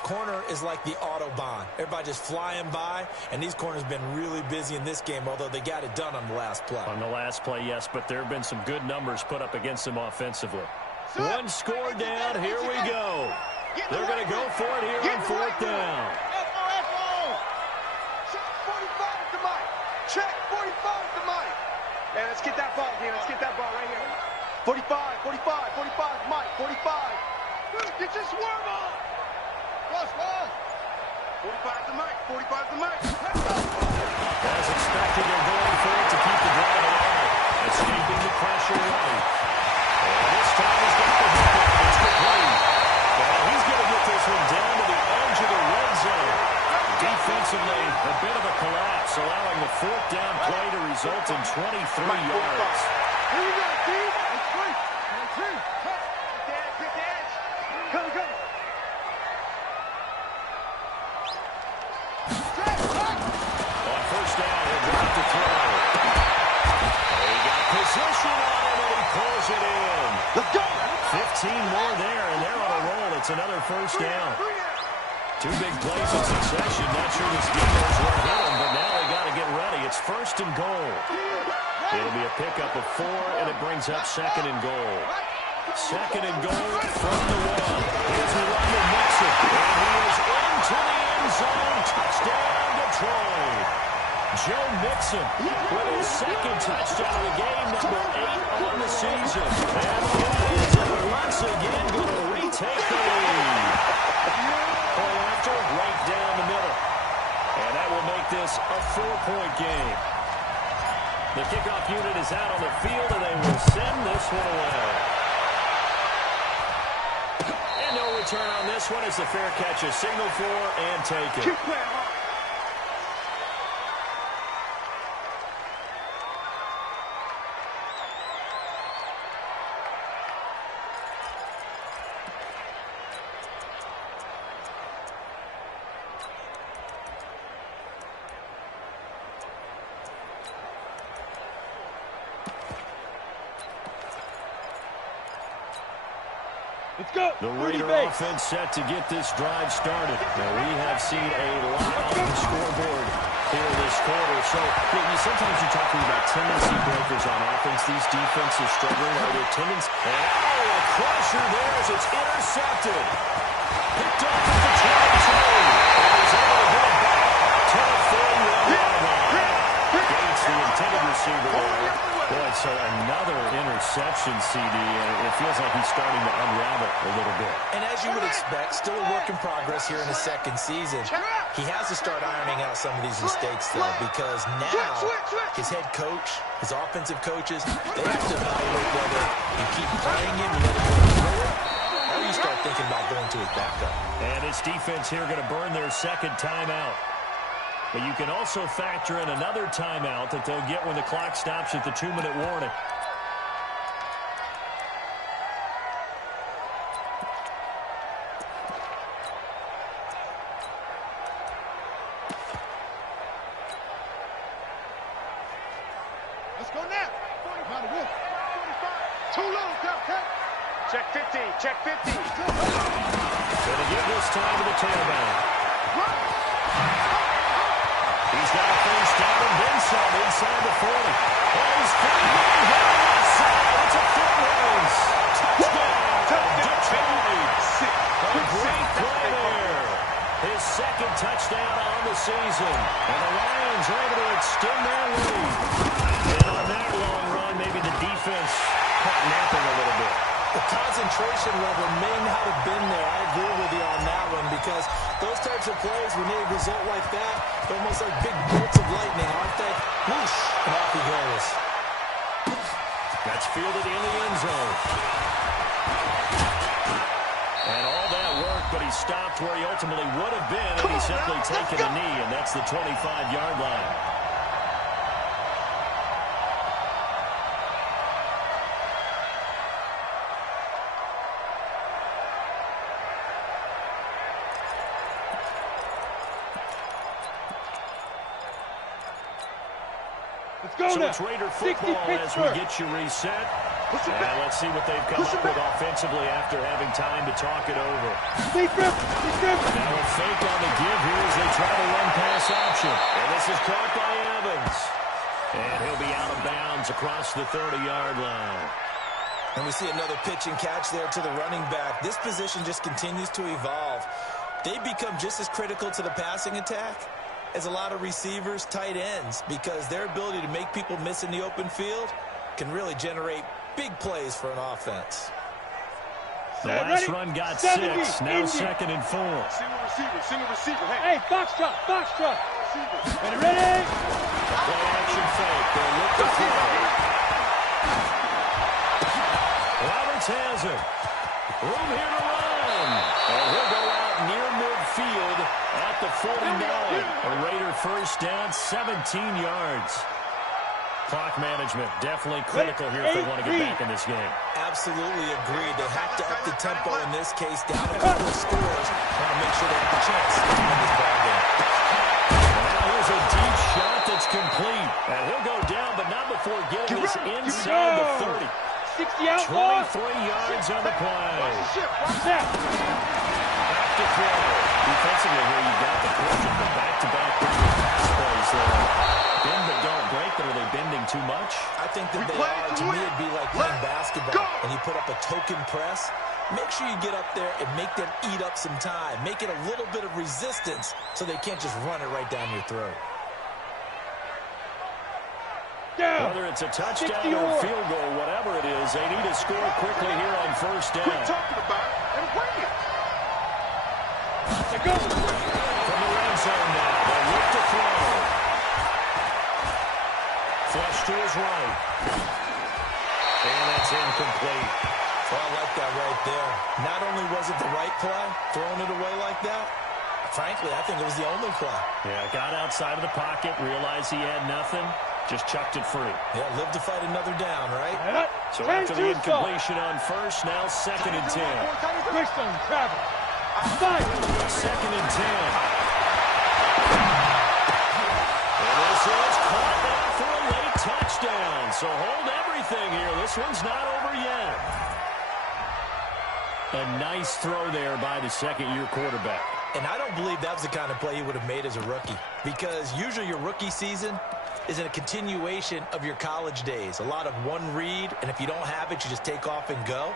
Corner is like the Autobahn. Everybody just flying by, and these corners have been really busy in this game, although they got it done on the last play. On the last play, yes, but there have been some good numbers put up against them offensively. One score down, here we go. They're going to go for it here on 4th down. Check 45 at the mic. Check. Hey, let's get that ball here. Let's get that ball right here. 45, 45, Mike, 45. Get your swerve on. Cross. 45 to Mike, 45 to Mike. As expected, they're going for it to keep the drive alive. Escaping the pressure right. And this time he's got the hook. It's complete. And he's going to get this one down to the edge of the red zone. Defensively, a bit of a collapse, allowing the fourth down play to result in 23 yards. Here we go, Steve. It's free. Good edge. Come. On first down, he'll drop to throw. He got position on him, and he pulls it in. Let's go. 15 more there, and they're on a roll. It's another first down. Two big plays in succession. Not sure this defense will hit him, but now they got to get ready. It's first and goal. It'll be a pickup of 4, and it brings up second and goal. Second and goal from the one. Here's the run to Mixon, and he is into the end zone. Touchdown, Detroit. Joe Mixon with his second touchdown of the game, number 8 on the season. And the Lions are once again going to retake the lead. Point after, right down the middle. And that will make this a 4-point game. The kickoff unit is out on the field, and they will send this one away. And no return on this one as the fair catch is signaled for and taken. Keep playing hard. Let's go. The Raider offense set to get this drive started. Now, we have seen a lot on the scoreboard here this quarter. So, sometimes you're talking about tendency breakers on offense. These defenses struggling. Are there tendencies? Oh, a crusher there as it's intercepted. Picked off at the 22. And he's able to get it back to the 40-yard line. Gates, the intended receiver there. Boy, so another interception, CD, and it feels like he's starting to unravel a little bit. And as you would expect, still a work in progress here in his second season. He has to start ironing out some of these mistakes, though, because now his head coach, his offensive coaches, they have to evaluate whether you keep playing him, you let him go forward, or you start thinking about going to his backup. And his defense here going to burn their second timeout. But you can also factor in another timeout that they'll get when the clock stops at the 2-minute warning. Let's go now. 45. Too low, Captain. Check 50. Check 50. Going to give this time to the tailback. He's got a first down and then some inside the 40. And he's free on the left side. It's a foot race. Touchdown, Detroit. A great play there. His second touchdown on the season. And the Lions are able to extend their lead. And on that long run, maybe the defense caught napping a little bit. The concentration level may not have been there. I agree with you on that one, because those types of plays, when they result like that, they're almost like big bolts of lightning, aren't they? Whoosh, and off he goes. That's fielded in the end zone. And all that work, but he stopped where he ultimately would have been had he simply taken a knee, and that's the 25-yard line. So it's Raider football as we get you reset. And let's see what they've come up with offensively after having time to talk it over. Stay grip. Now a fake on the give here as they try to run pass option. And this is caught by Evans. And he'll be out of bounds across the 30-yard line. And we see another pitch and catch there to the running back. This position just continues to evolve. They become just as critical to the passing attack as a lot of receivers, tight ends, because their ability to make people miss in the open field can really generate big plays for an offense. The last run got 6, now 2nd and 4. Single receiver. Hey, box drop. Ready? Play action fake. They'll look to throw. Roberts has it. Room here to run. And he'll go out near midfield at the 49. A Raider first down, 17 yards. Clock management definitely critical here if they want to get back in this game. Absolutely agreed. They have to up the tempo in this case, down a couple of scores. Want to make sure they have a chance to win this ball game. Now here's a deep shot that's complete. And he'll go down, but not before getting this inside the 30. 60 out, 23 yards on the play. Back to throw. Defensively here, you've got the portion, but back-to-back pass plays there. Bend but don't break, but are they bending too much? I think that they are. To me, it'd be like playing basketball, and you put up a token press. Make sure you get up there and make them eat up some time. Make it a little bit of resistance so they can't just run it right down your throat. Whether it's a touchdown or a field goal, whatever it is, they need to score quickly here on first down. Quit talking about it and bring it. Go. From the red zone now, they look to throw. Flush to his right. And that's incomplete. Well, I like that right there. Not only was it the right play, throwing it away like that, frankly, I think it was the only play. Yeah, got outside of the pocket, realized he had nothing, just chucked it free. Yeah, live to fight another down, right? So after the incompletion on first, now 2nd and 10. Christian, travel. 2nd and 10. And this is caught now for a late touchdown. So hold everything here. This one's not over yet. A nice throw there by the second-year quarterback. And I don't believe that was the kind of play he would have made as a rookie, because usually your rookie season is a continuation of your college days. A lot of one read, and if you don't have it, you just take off and go.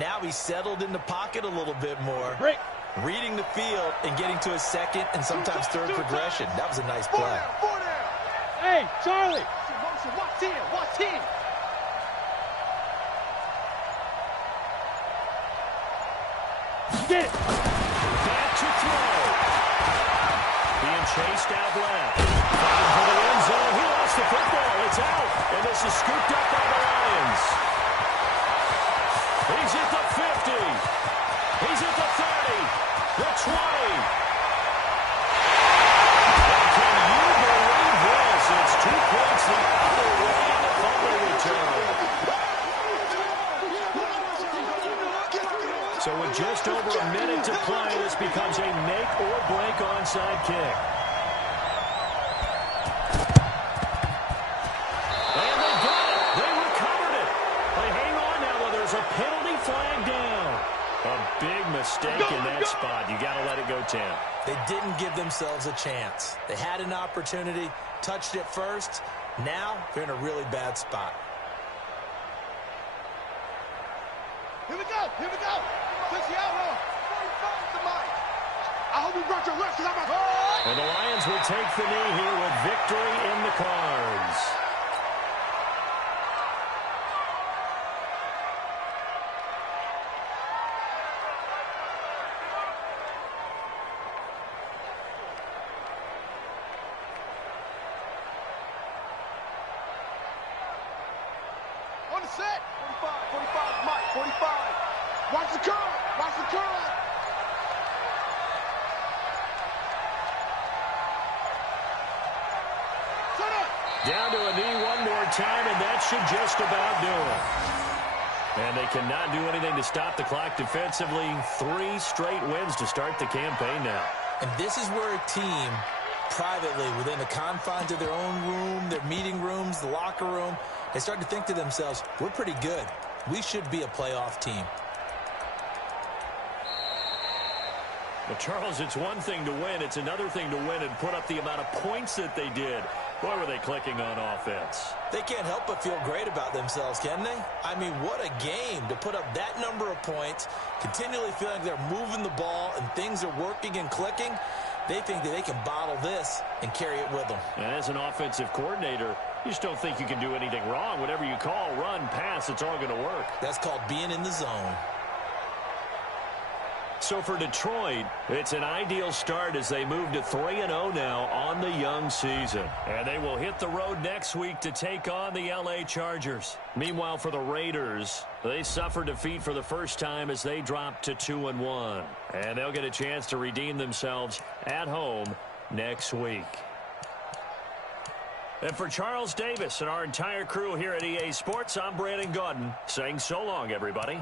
Now he's settled in the pocket a little bit more, reading the field and getting to his second and sometimes third progression. That was a nice play. Hey, Charlie. Watch him. Get it. Back to throw. Being chased out left. Fighting for the end zone. He lost the football. It's out. And this is scooped up by the Lions. He's at the 50. He's at the 30. The 20. And can you believe this? It's 2 points the other way in the fumble return. So with just over a minute to play, this becomes a make-or-break onside kick. And they got it. They recovered it. They hang on now, though. There's a penalty flag down. A big mistake in that spot. You got to let it go, Tim. They didn't give themselves a chance. They had an opportunity, touched it first. Now they're in a really bad spot. Here we go. 60 out, 45 to Mike. I hope you brought your left, because I'm a hard. And the Lions will take the knee here with victory in the cards. On the set. 45, Mike, 45. Watch the curl. Down to a knee one more time, and that should just about do it. And they cannot do anything to stop the clock defensively. 3 straight wins to start the campaign now. And this is where a team, privately, within the confines of their own room, their meeting rooms, the locker room, they start to think to themselves, we're pretty good. We should be a playoff team. Well, Charles, it's one thing to win. It's another thing to win and put up the amount of points that they did. Boy, were they clicking on offense. They can't help but feel great about themselves, can they? I mean, what a game to put up that number of points, continually feeling like they're moving the ball and things are working and clicking. They think that they can bottle this and carry it with them. And as an offensive coordinator, you just don't think you can do anything wrong. Whatever you call, run, pass, it's all going to work. That's called being in the zone. So for Detroit, it's an ideal start as they move to 3-0 now on the young season. And they will hit the road next week to take on the LA Chargers. Meanwhile, for the Raiders, they suffered defeat for the first time as they dropped to 2-1. And they'll get a chance to redeem themselves at home next week. And for Charles Davis and our entire crew here at EA Sports, I'm Brandon Gaudin saying so long, everybody.